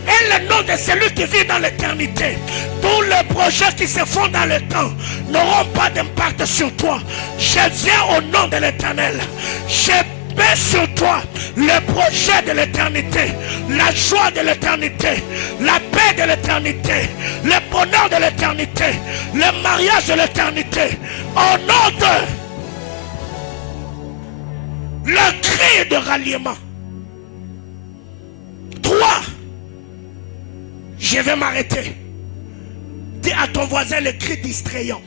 est le nom de celui qui vit dans l'éternité, tous les projets qui se font dans le temps n'auront pas d'impact sur toi. Je viens au nom de l'Éternel. Je mets sur toi le projet de l'éternité, la joie de l'éternité, la paix de l'éternité, le bonheur de l'éternité, le mariage de l'éternité. Au nom de le cri de ralliement. 3. Je vais m'arrêter. Dis à ton voisin le cri distrayant.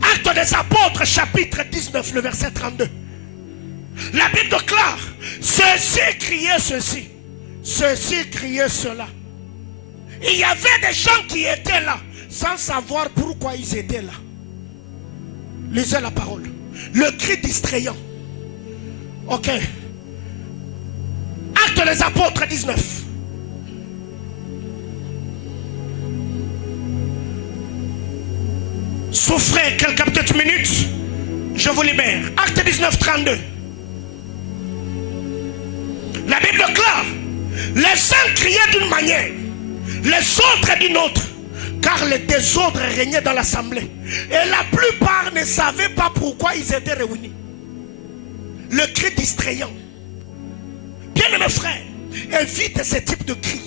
Actes des Apôtres, chapitre 19, le verset 32. La Bible déclare, ceux-ci criaient ceci, ceux-ci criaient cela. Il y avait des gens qui étaient là, sans savoir pourquoi ils étaient là. Lisez la parole. Le cri distrayant. Ok. Actes des Apôtres 19. Souffrez quelques petites minutes, je vous libère. Acte 19, 32. La Bible déclare, les uns criaient d'une manière, les autres d'une autre, car le désordre régnait dans l'assemblée. Et la plupart ne savaient pas pourquoi ils étaient réunis. Le cri distrayant. Bien-aimés frères, évitez ce type de cri.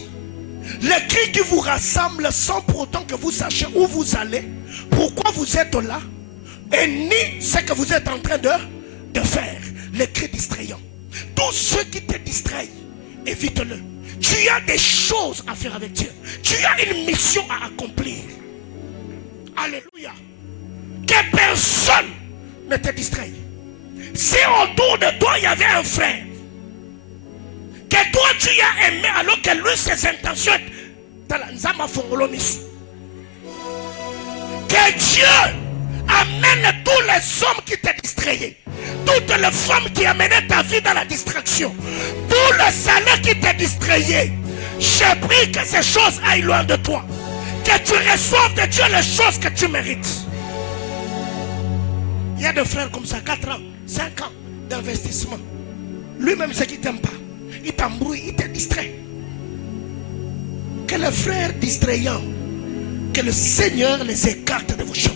Le cri qui vous rassemble sans pour autant que vous sachiez où vous allez, pourquoi vous êtes là, et ni ce que vous êtes en train de faire. Le cri distrayant. Tous ceux qui te distraient, évite-le. Tu as des choses à faire avec Dieu. Tu as une mission à accomplir. Alléluia. Que personne ne te distraie. Si autour de toi il y avait un frère que toi tu as aimé alors que lui ses intentions que Dieu amène tous les hommes qui te distrayaient, toutes les femmes qui amenaient ta vie dans la distraction, tous les salaires qui te distrayaient. Je prie que ces choses aillent loin de toi, que tu reçoives de Dieu les choses que tu mérites. Il y a des frères comme ça, 4 ans, 5 ans d'investissement. Lui-même, ce qui ne t'aime pas, il t'embrouille, il te distrait. Que les frères distrayants, que le Seigneur les écarte de vos chemins.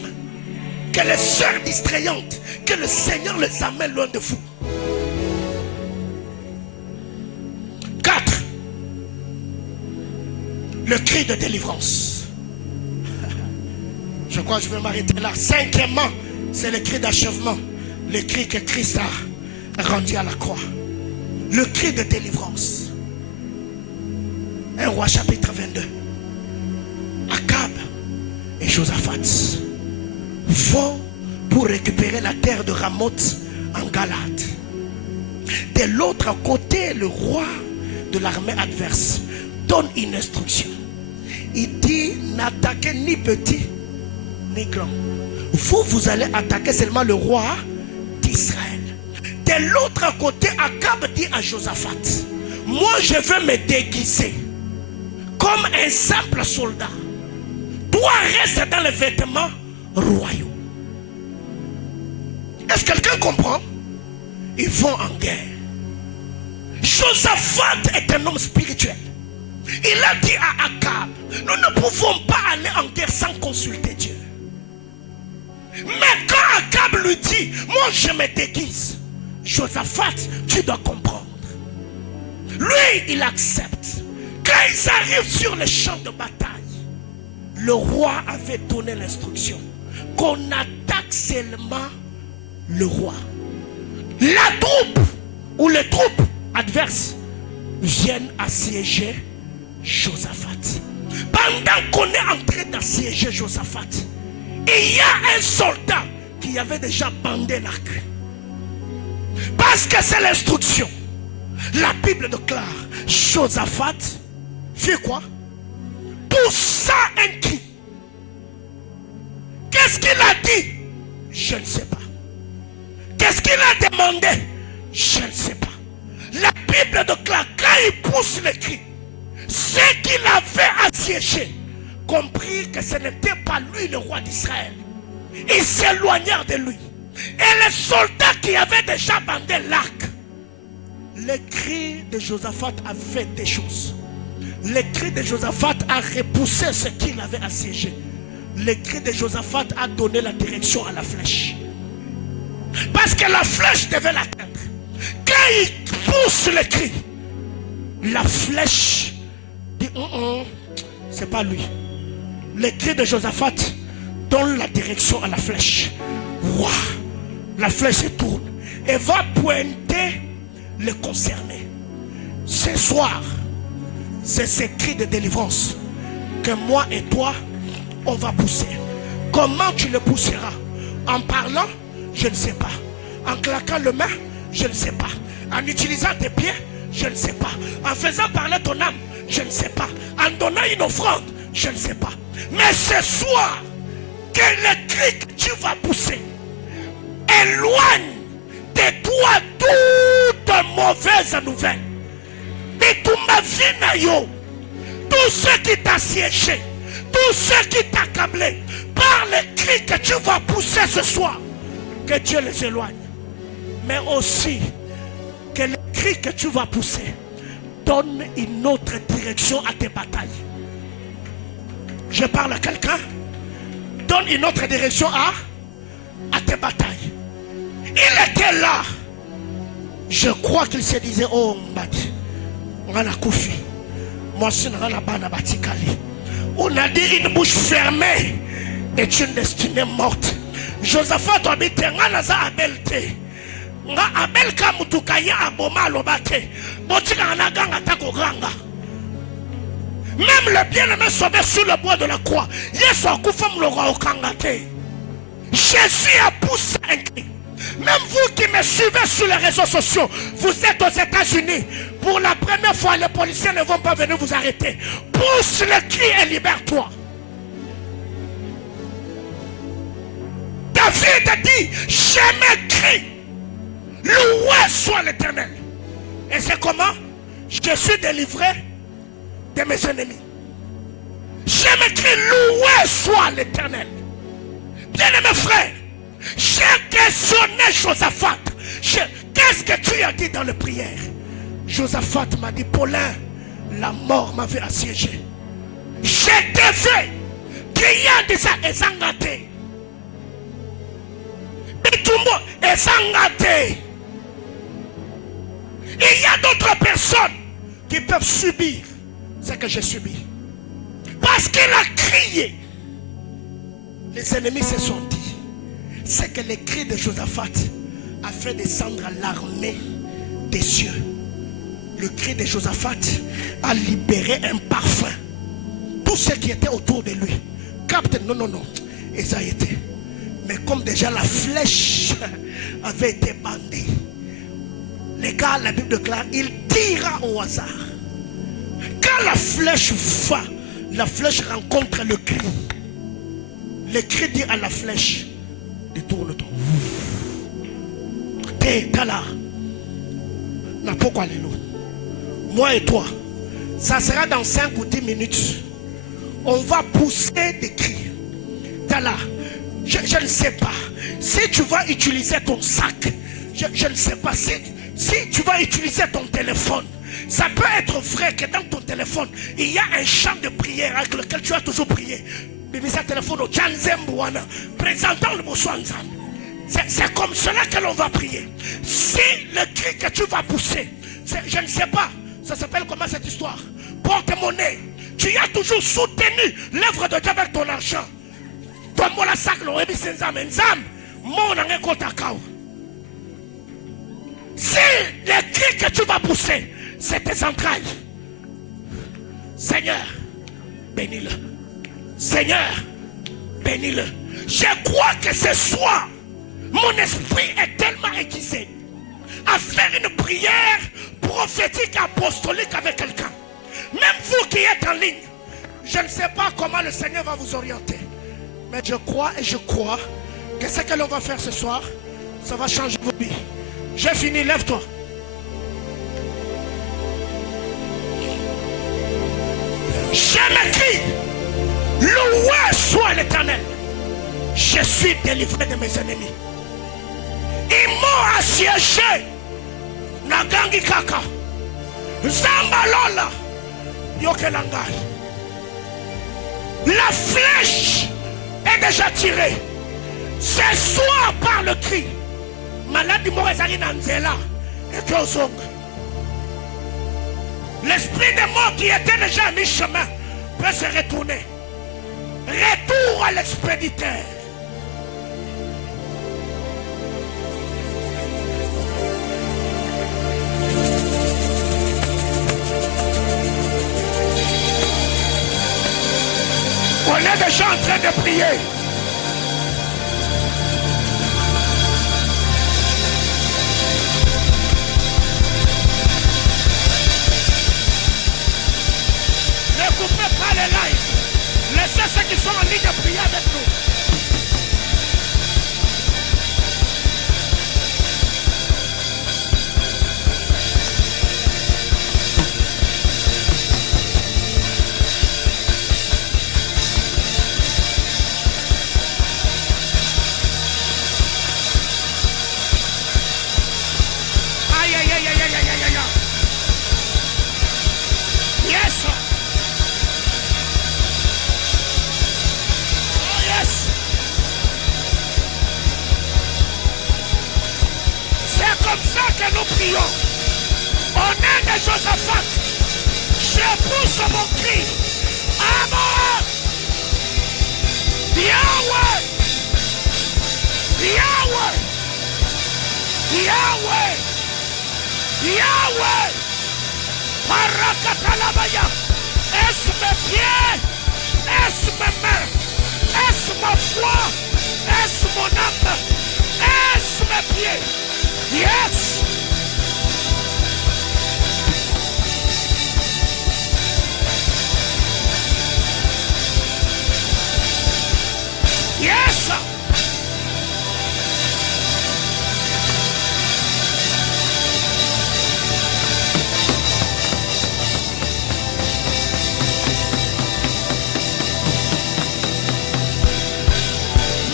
Que les sœurs distrayantes, que le Seigneur les amène loin de vous. 4. Le cri de délivrance. Je crois que je vais m'arrêter là. 5e, c'est le cri d'achèvement. Le cri que Christ a rendu à la croix. Le cri de délivrance. 1 Roi chapitre 22. Akab et Josaphat vont pour récupérer la terre de Ramoth en Galade. De l'autre côté, le roi de l'armée adverse donne une instruction. Il dit, n'attaquez ni petit ni grand. Vous allez attaquer seulement le roi d'Israël. De l'autre côté, Akab dit à Josaphat, moi je veux me déguiser comme un simple soldat. Toi reste dans les vêtements royaux. Est-ce que quelqu'un comprend? Ils vont en guerre. Josaphat est un homme spirituel. Il a dit à Akab, nous ne pouvons pas aller en guerre sans consulter Dieu. Mais quand Akab lui dit, moi je me déguise, Josaphat, tu dois comprendre. Lui, il accepte. Quand ils arrivent sur le champ de bataille, le roi avait donné l'instruction qu'on attaque seulement le roi. La troupe ou les troupes adverses viennent assiéger Josaphat. Pendant qu'on est en train d'assiéger Josaphat, il y a un soldat qui avait déjà bandé l'arc. Parce que c'est l'instruction. La Bible déclare, Josaphat fait quoi? Poussa un cri. Qu'est-ce qu'il a dit? Je ne sais pas. Qu'est-ce qu'il a demandé? Je ne sais pas. La Bible déclare, quand il pousse le cri, ceux qui l'avaient assiégé compris que ce n'était pas lui le roi d'Israël. Ils s'éloignèrent de lui. Et les soldats qui avaient déjà bandé l'arc, le cri de Josaphat a fait des choses. Le cri de Josaphat a repoussé ce qu'il avait assiégé. Le cri de Josaphat a donné la direction à la flèche. Parce que la flèche devait l'atteindre. Quand il pousse le cri, la flèche dit c'est pas lui. Le cri de Josaphat donne la direction à la flèche. Waouh! La flèche se tourne et va pointer le concerné. Ce soir, c'est ce cri de délivrance que moi et toi, on va pousser. Comment tu le pousseras? En parlant? Je ne sais pas. En claquant le main? Je ne sais pas. En utilisant tes pieds? Je ne sais pas. En faisant parler ton âme? Je ne sais pas. En donnant une offrande? Je ne sais pas. Mais ce soir, que le cri que tu vas pousser éloigne de toi toute mauvaise nouvelle. De tout ma vie, tout ce qui t'a siégé, tout ce qui t'a accablé, par les cris que tu vas pousser ce soir, que Dieu les éloigne. Mais aussi, que les cris que tu vas pousser donne une autre direction à tes batailles. Je parle à quelqu'un. Donne une autre direction à tes batailles. Il était là. Je crois qu'il se disait, oh Mbadi, on a koufi. Moi aussi, on a bana batikali. On a dit une bouche fermée est une destinée morte. Josaphat habite nganaza abelte. Nga abel kamutukaya aboma lobate. Botika anaganga tako granga. Même le bien-aimé sauvé sur le bois de la croix. Jésus a poussé un cri. Même vous qui me suivez sur les réseaux sociaux, vous êtes aux États-Unis. Pour la première fois, les policiers ne vont pas venir vous arrêter. Pousse le cri et libère-toi. David a dit, je m'écris, loué soit l'Éternel. Et c'est comment? Je suis délivré de mes ennemis. Je m'écris, loué soit l'Éternel. Bien-aimé frère, j'ai questionné Josaphat. Qu'est-ce que tu as dit dans la prière? Josaphat m'a dit, Paulin, la mort m'avait assiégé. J'ai devait qu'il y a des ezangate. Il y a d'autres personnes qui peuvent subir ce que j'ai subi. Parce qu'il a crié. Les ennemis se sont dit. C'est que le cri de Josaphat a fait descendre l'armée des cieux. Le cri de Josaphat a libéré un parfum. Tous ceux qui étaient autour de lui captent, non, ils ont été. Mais comme déjà la flèche avait été bandée, les gars, la Bible déclare, il tira au hasard. Quand la flèche va, la flèche rencontre le cri. Le cri dit à la flèche, détourne-toi. T'es là. Pourquoi moi et toi, ça sera dans 5 ou 10 minutes. On va pousser des cris. T'es là. Je ne sais pas. Si tu vas utiliser ton sac, je ne sais pas. Si tu vas utiliser ton téléphone, Ça peut être vrai que dans ton téléphone, il y a un chant de prière avec lequel tu as toujours prié. C'est comme cela que l'on va prier. Si le cri que tu vas pousser, je ne sais pas, ça s'appelle comment cette histoire? Porte-monnaie. Tu as toujours soutenu l'œuvre de Dieu avec ton argent. Si le cri que tu vas pousser, c'est tes entrailles, Seigneur, bénis-le. Seigneur, bénis-le. Je crois que ce soir, mon esprit est tellement aiguisé à faire une prière prophétique apostolique avec quelqu'un. Même vous qui êtes en ligne, je ne sais pas comment le Seigneur va vous orienter. Mais je crois que ce que l'on va faire ce soir, ça va changer vos vies. J'ai fini, lève-toi. Je m'écris, loué soit l'Éternel. Je suis délivré de mes ennemis. Ils m'ont assiégé. Nagangi kaka. Zambalola. Yokelangai. La flèche est déjà tirée. Ce soir par le cri. Maladi Morezari Nanzela. Et Kyozong. L'esprit de mort qui était déjà à mi-chemin peut se retourner. Retour à l'expéditeur. On est déjà en train de prier. Ne coupez pas les lives. Laissez ceux qui sont en ligne prier avec nous. Aïe, aïe, aïe, aïe, aïe, aïe, aïe, aïe. Yes. Oh, yes. C'est comme ça que nous prions. Au nom de Josaphat, je pousse mon cri. Amen. Yahweh. Yahweh. Yahweh. Yahweh. Parakatalabaya. Est-ce mes pieds? Est-ce mes mains? Est-ce ma foi? Est-ce mon âme? Est-ce mes pieds? Yes. Yes.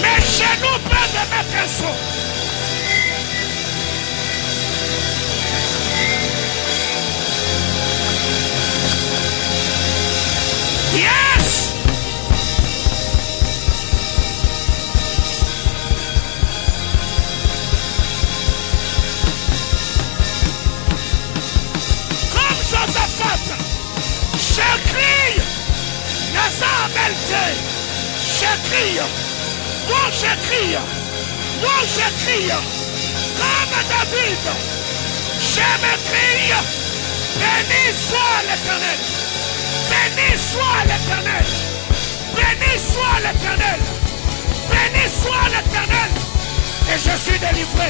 Mes genoux peuvent mettre un son. Yes. Comme Josaphat, je crie, Nazar-Belté, je crie, moi je crie, moi je crie, comme David, je me crie, béni soit l'Éternel, béni soit l'Éternel, béni soit l'Éternel, béni soit l'Éternel, et je suis délivré,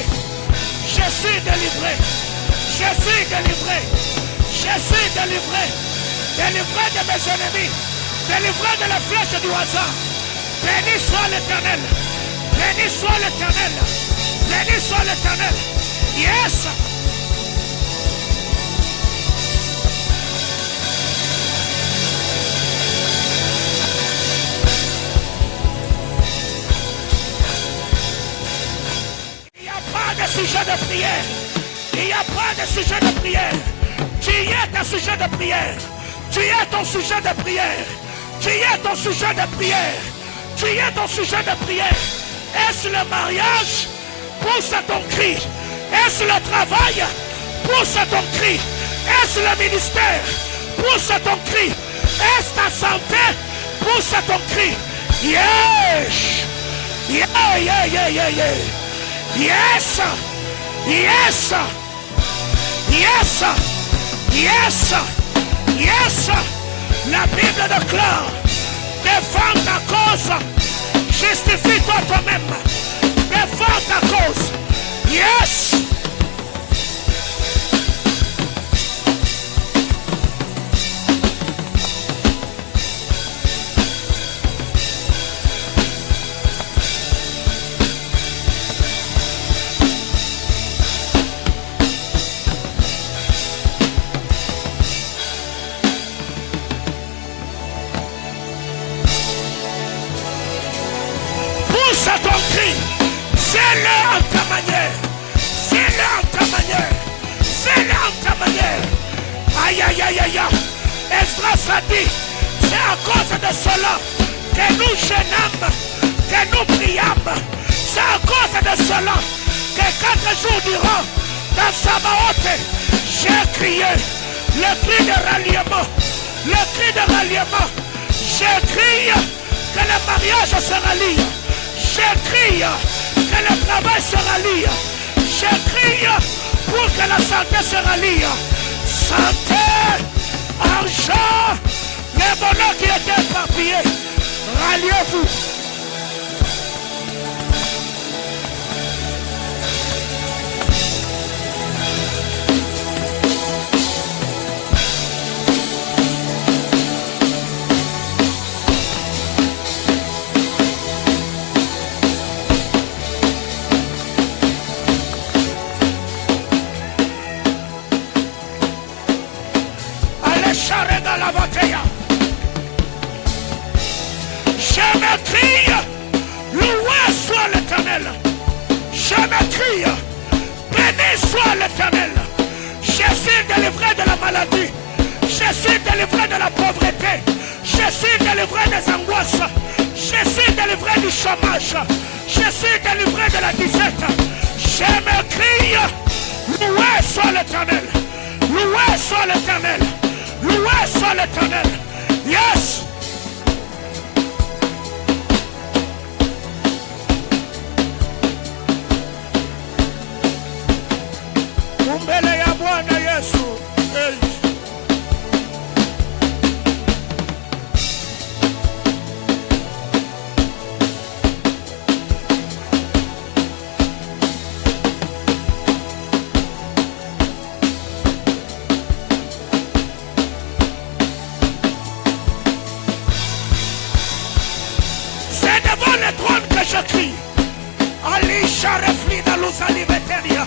je suis délivré, je suis délivré, je suis délivré, délivré de mes ennemis, délivré de la flèche du hasard. Béni soit l'Éternel, béni soit l'Éternel, béni soit l'Éternel. Yes. Il n'y a pas de sujet de prière. Il n'y a pas de sujet de prière. Tu y es ton sujet de prière. Tu y es ton sujet de prière. Tu y es ton sujet de prière. Tu y es ton sujet de prière. Est-ce le mariage? Pousse à ton cri. Est-ce le travail? Pousse à ton cri. Est-ce le ministère? Pousse à ton cri. Est-ce ta santé? Pousse à ton cri. Yes! Yeah, yeah, yeah, yeah, yeah. Yes! Yes! Yes! Yes! Yes! La Bible déclare, défends ta cause. Justifie-toi toi-même. Défends ta cause. Yes! Pousse à ton cri. Fais-le en ta manière. Fais-le en ta manière. Fais-le en ta manière. Aïe, aïe, aïe, aïe, aïe. Esdras a dit, c'est à cause de cela que nous gênâmes, que nous priâmes. C'est à cause de cela que 4 jours durant, dans Sabaoth, j'ai crié le cri de ralliement. Le cri de ralliement. J'ai crié que le mariage se rallie. J'ai crié que le travail se rallie. J'ai crié pour que la santé se rallie. Santé, argent, les bonheurs qui étaient éparpillés. Ralliez-vous. Je me crie, loué soit l'Éternel. Je me crie, béni soit l'Éternel. Je suis délivré de la maladie. Je suis délivré de la pauvreté. Je suis délivré des angoisses. Je suis délivré du chômage. Je suis délivré de la disette. Je me crie, loué soit l'Éternel. Loué soit l'Éternel. Loué soit l'Éternel. Yes. Mbele ya Bwana Yesu. Hey. C'est devant le trône que je crie. Ali Sharefli da Luz Aliveteria.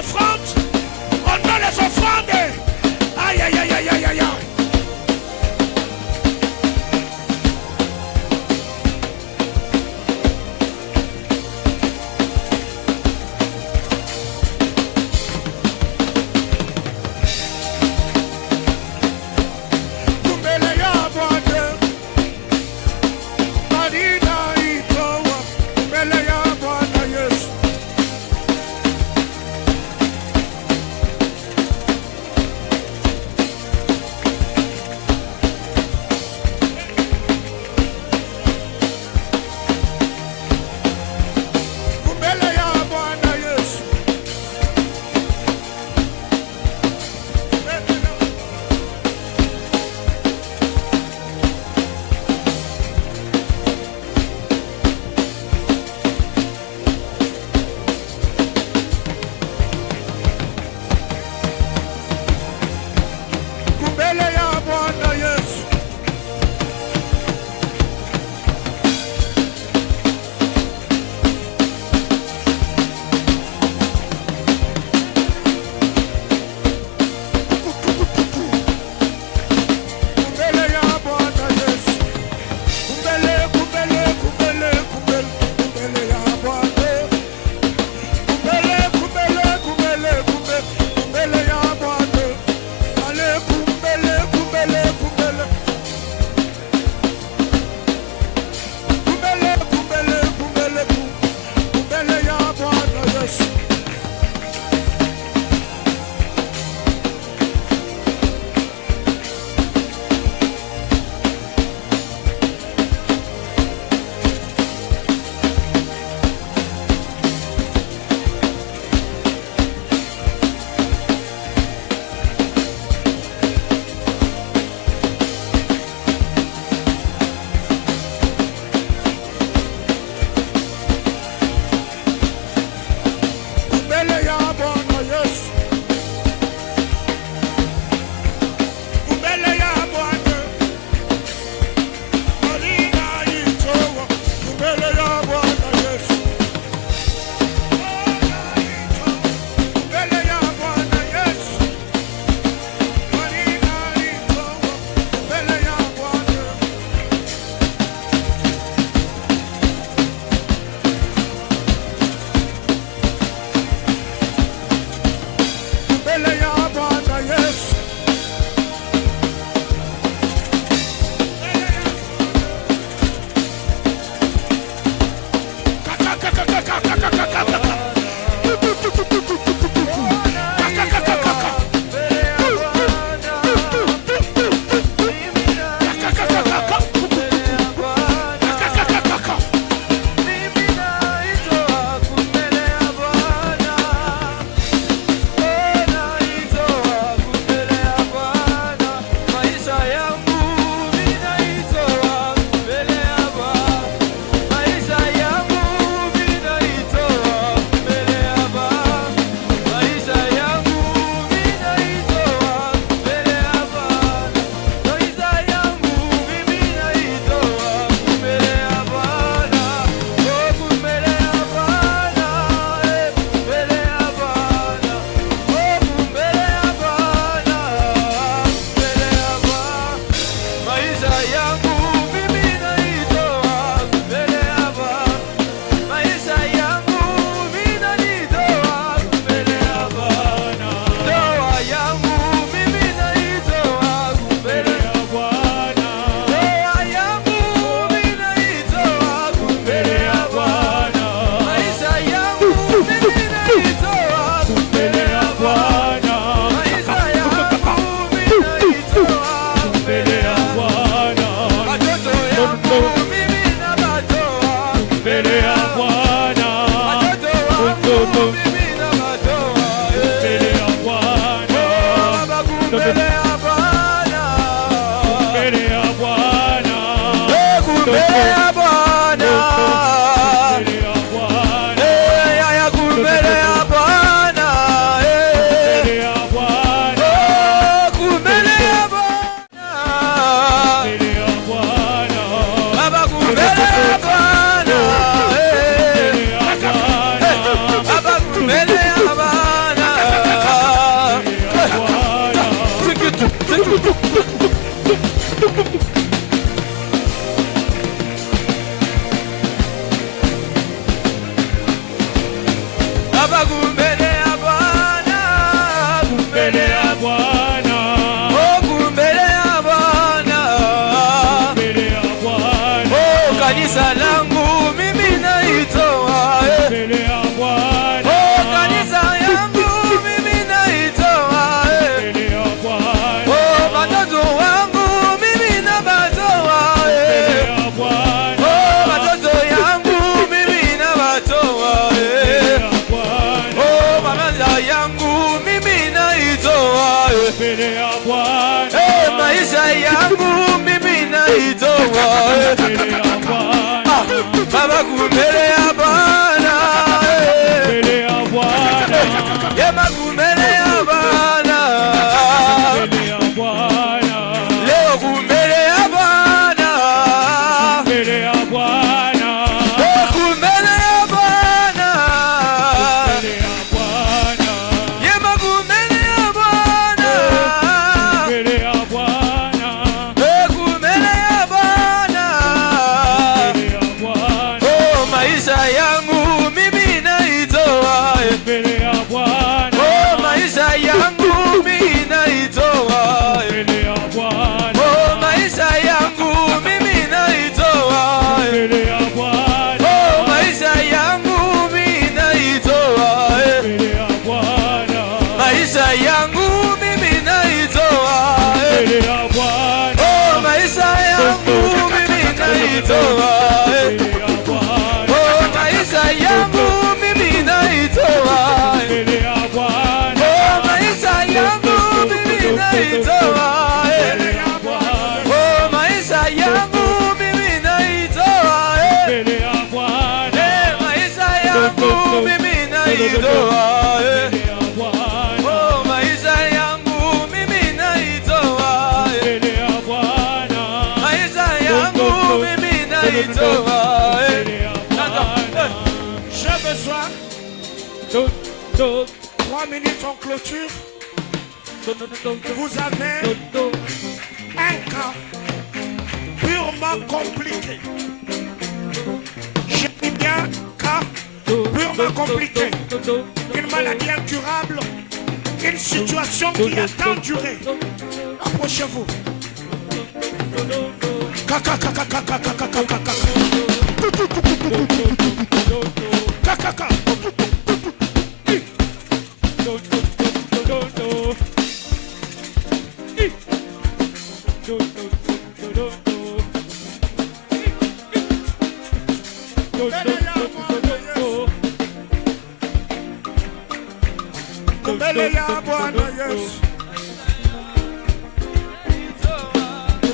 offrandes. On donne les offrandes. Aïe, aïe, aïe, aïe, aïe, aïe. Yemakumele ya Bwana, Yemakumele ya Bwana, leo kumele ya Bwana, kumele ya Bwana, Yemakumele ya Bwana, kumele ya Bwana. Oh, maisha yangu mimi naitoa mbele ya Bwana. Oh, maisha yangu mimi naitoa mbele ya Bwana. Oh, maisha yangu mimi naitoa mbele ya Bwana. Oh, maisha yangu mimi naitoa mbele ya Bwana. Maisha yangu mimi naitoa mbele ya Bwana. Oh, maisha yangu mimi naitoa mbele ya Bwana. Oh, maisha yangu mimi naitoa mbele ya Bwana. Oh, maisha yangu mimi naitoa mbele ya Bwana. Oh, maisha yangu mimi naitoa mbele ya Bwana. Maisha yangu mimi naitoa mbele ya Bwana. Oh, maisha yangu mimi naitoa mbele ya Bwana. Maisha yangu mimi naitoa mbele ya Bwana. J'ai besoin 3 minutes en clôture. Vous avez un cas purement compliqué. Je dis bien cas purement compliqué. Une maladie incurable, une situation qui a tant duré. Approchez-vous. Kaka, kaka, kaka, kaka, kaka, kaka. Kaka, kaka. Mbele ya Bwana Yesu.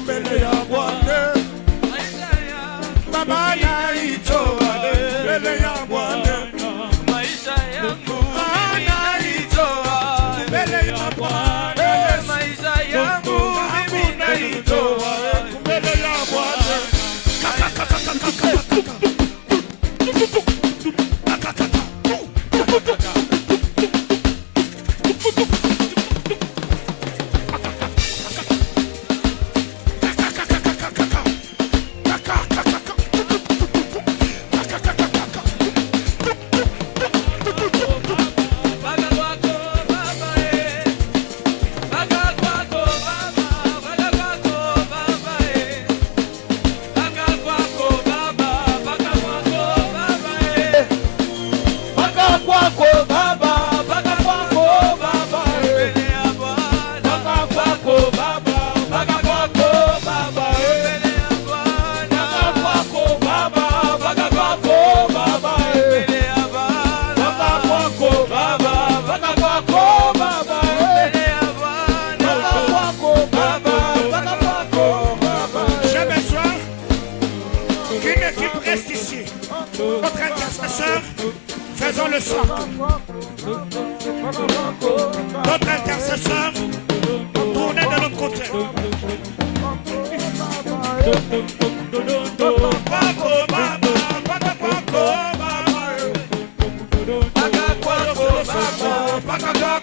Mbele ya Bwana. Baba naitoa mbele ya Bwana. Maisha yangu Naitoa mbele ya Bwana. maisha yangu mimi naitoa Mbele ya Bwana. Kaka, kaka, kaka, kaka, kaka. Kaka, kaka. Notre intercesseur, faisons le son. Notre intercesseur, tournez de l'autre côté. Baba,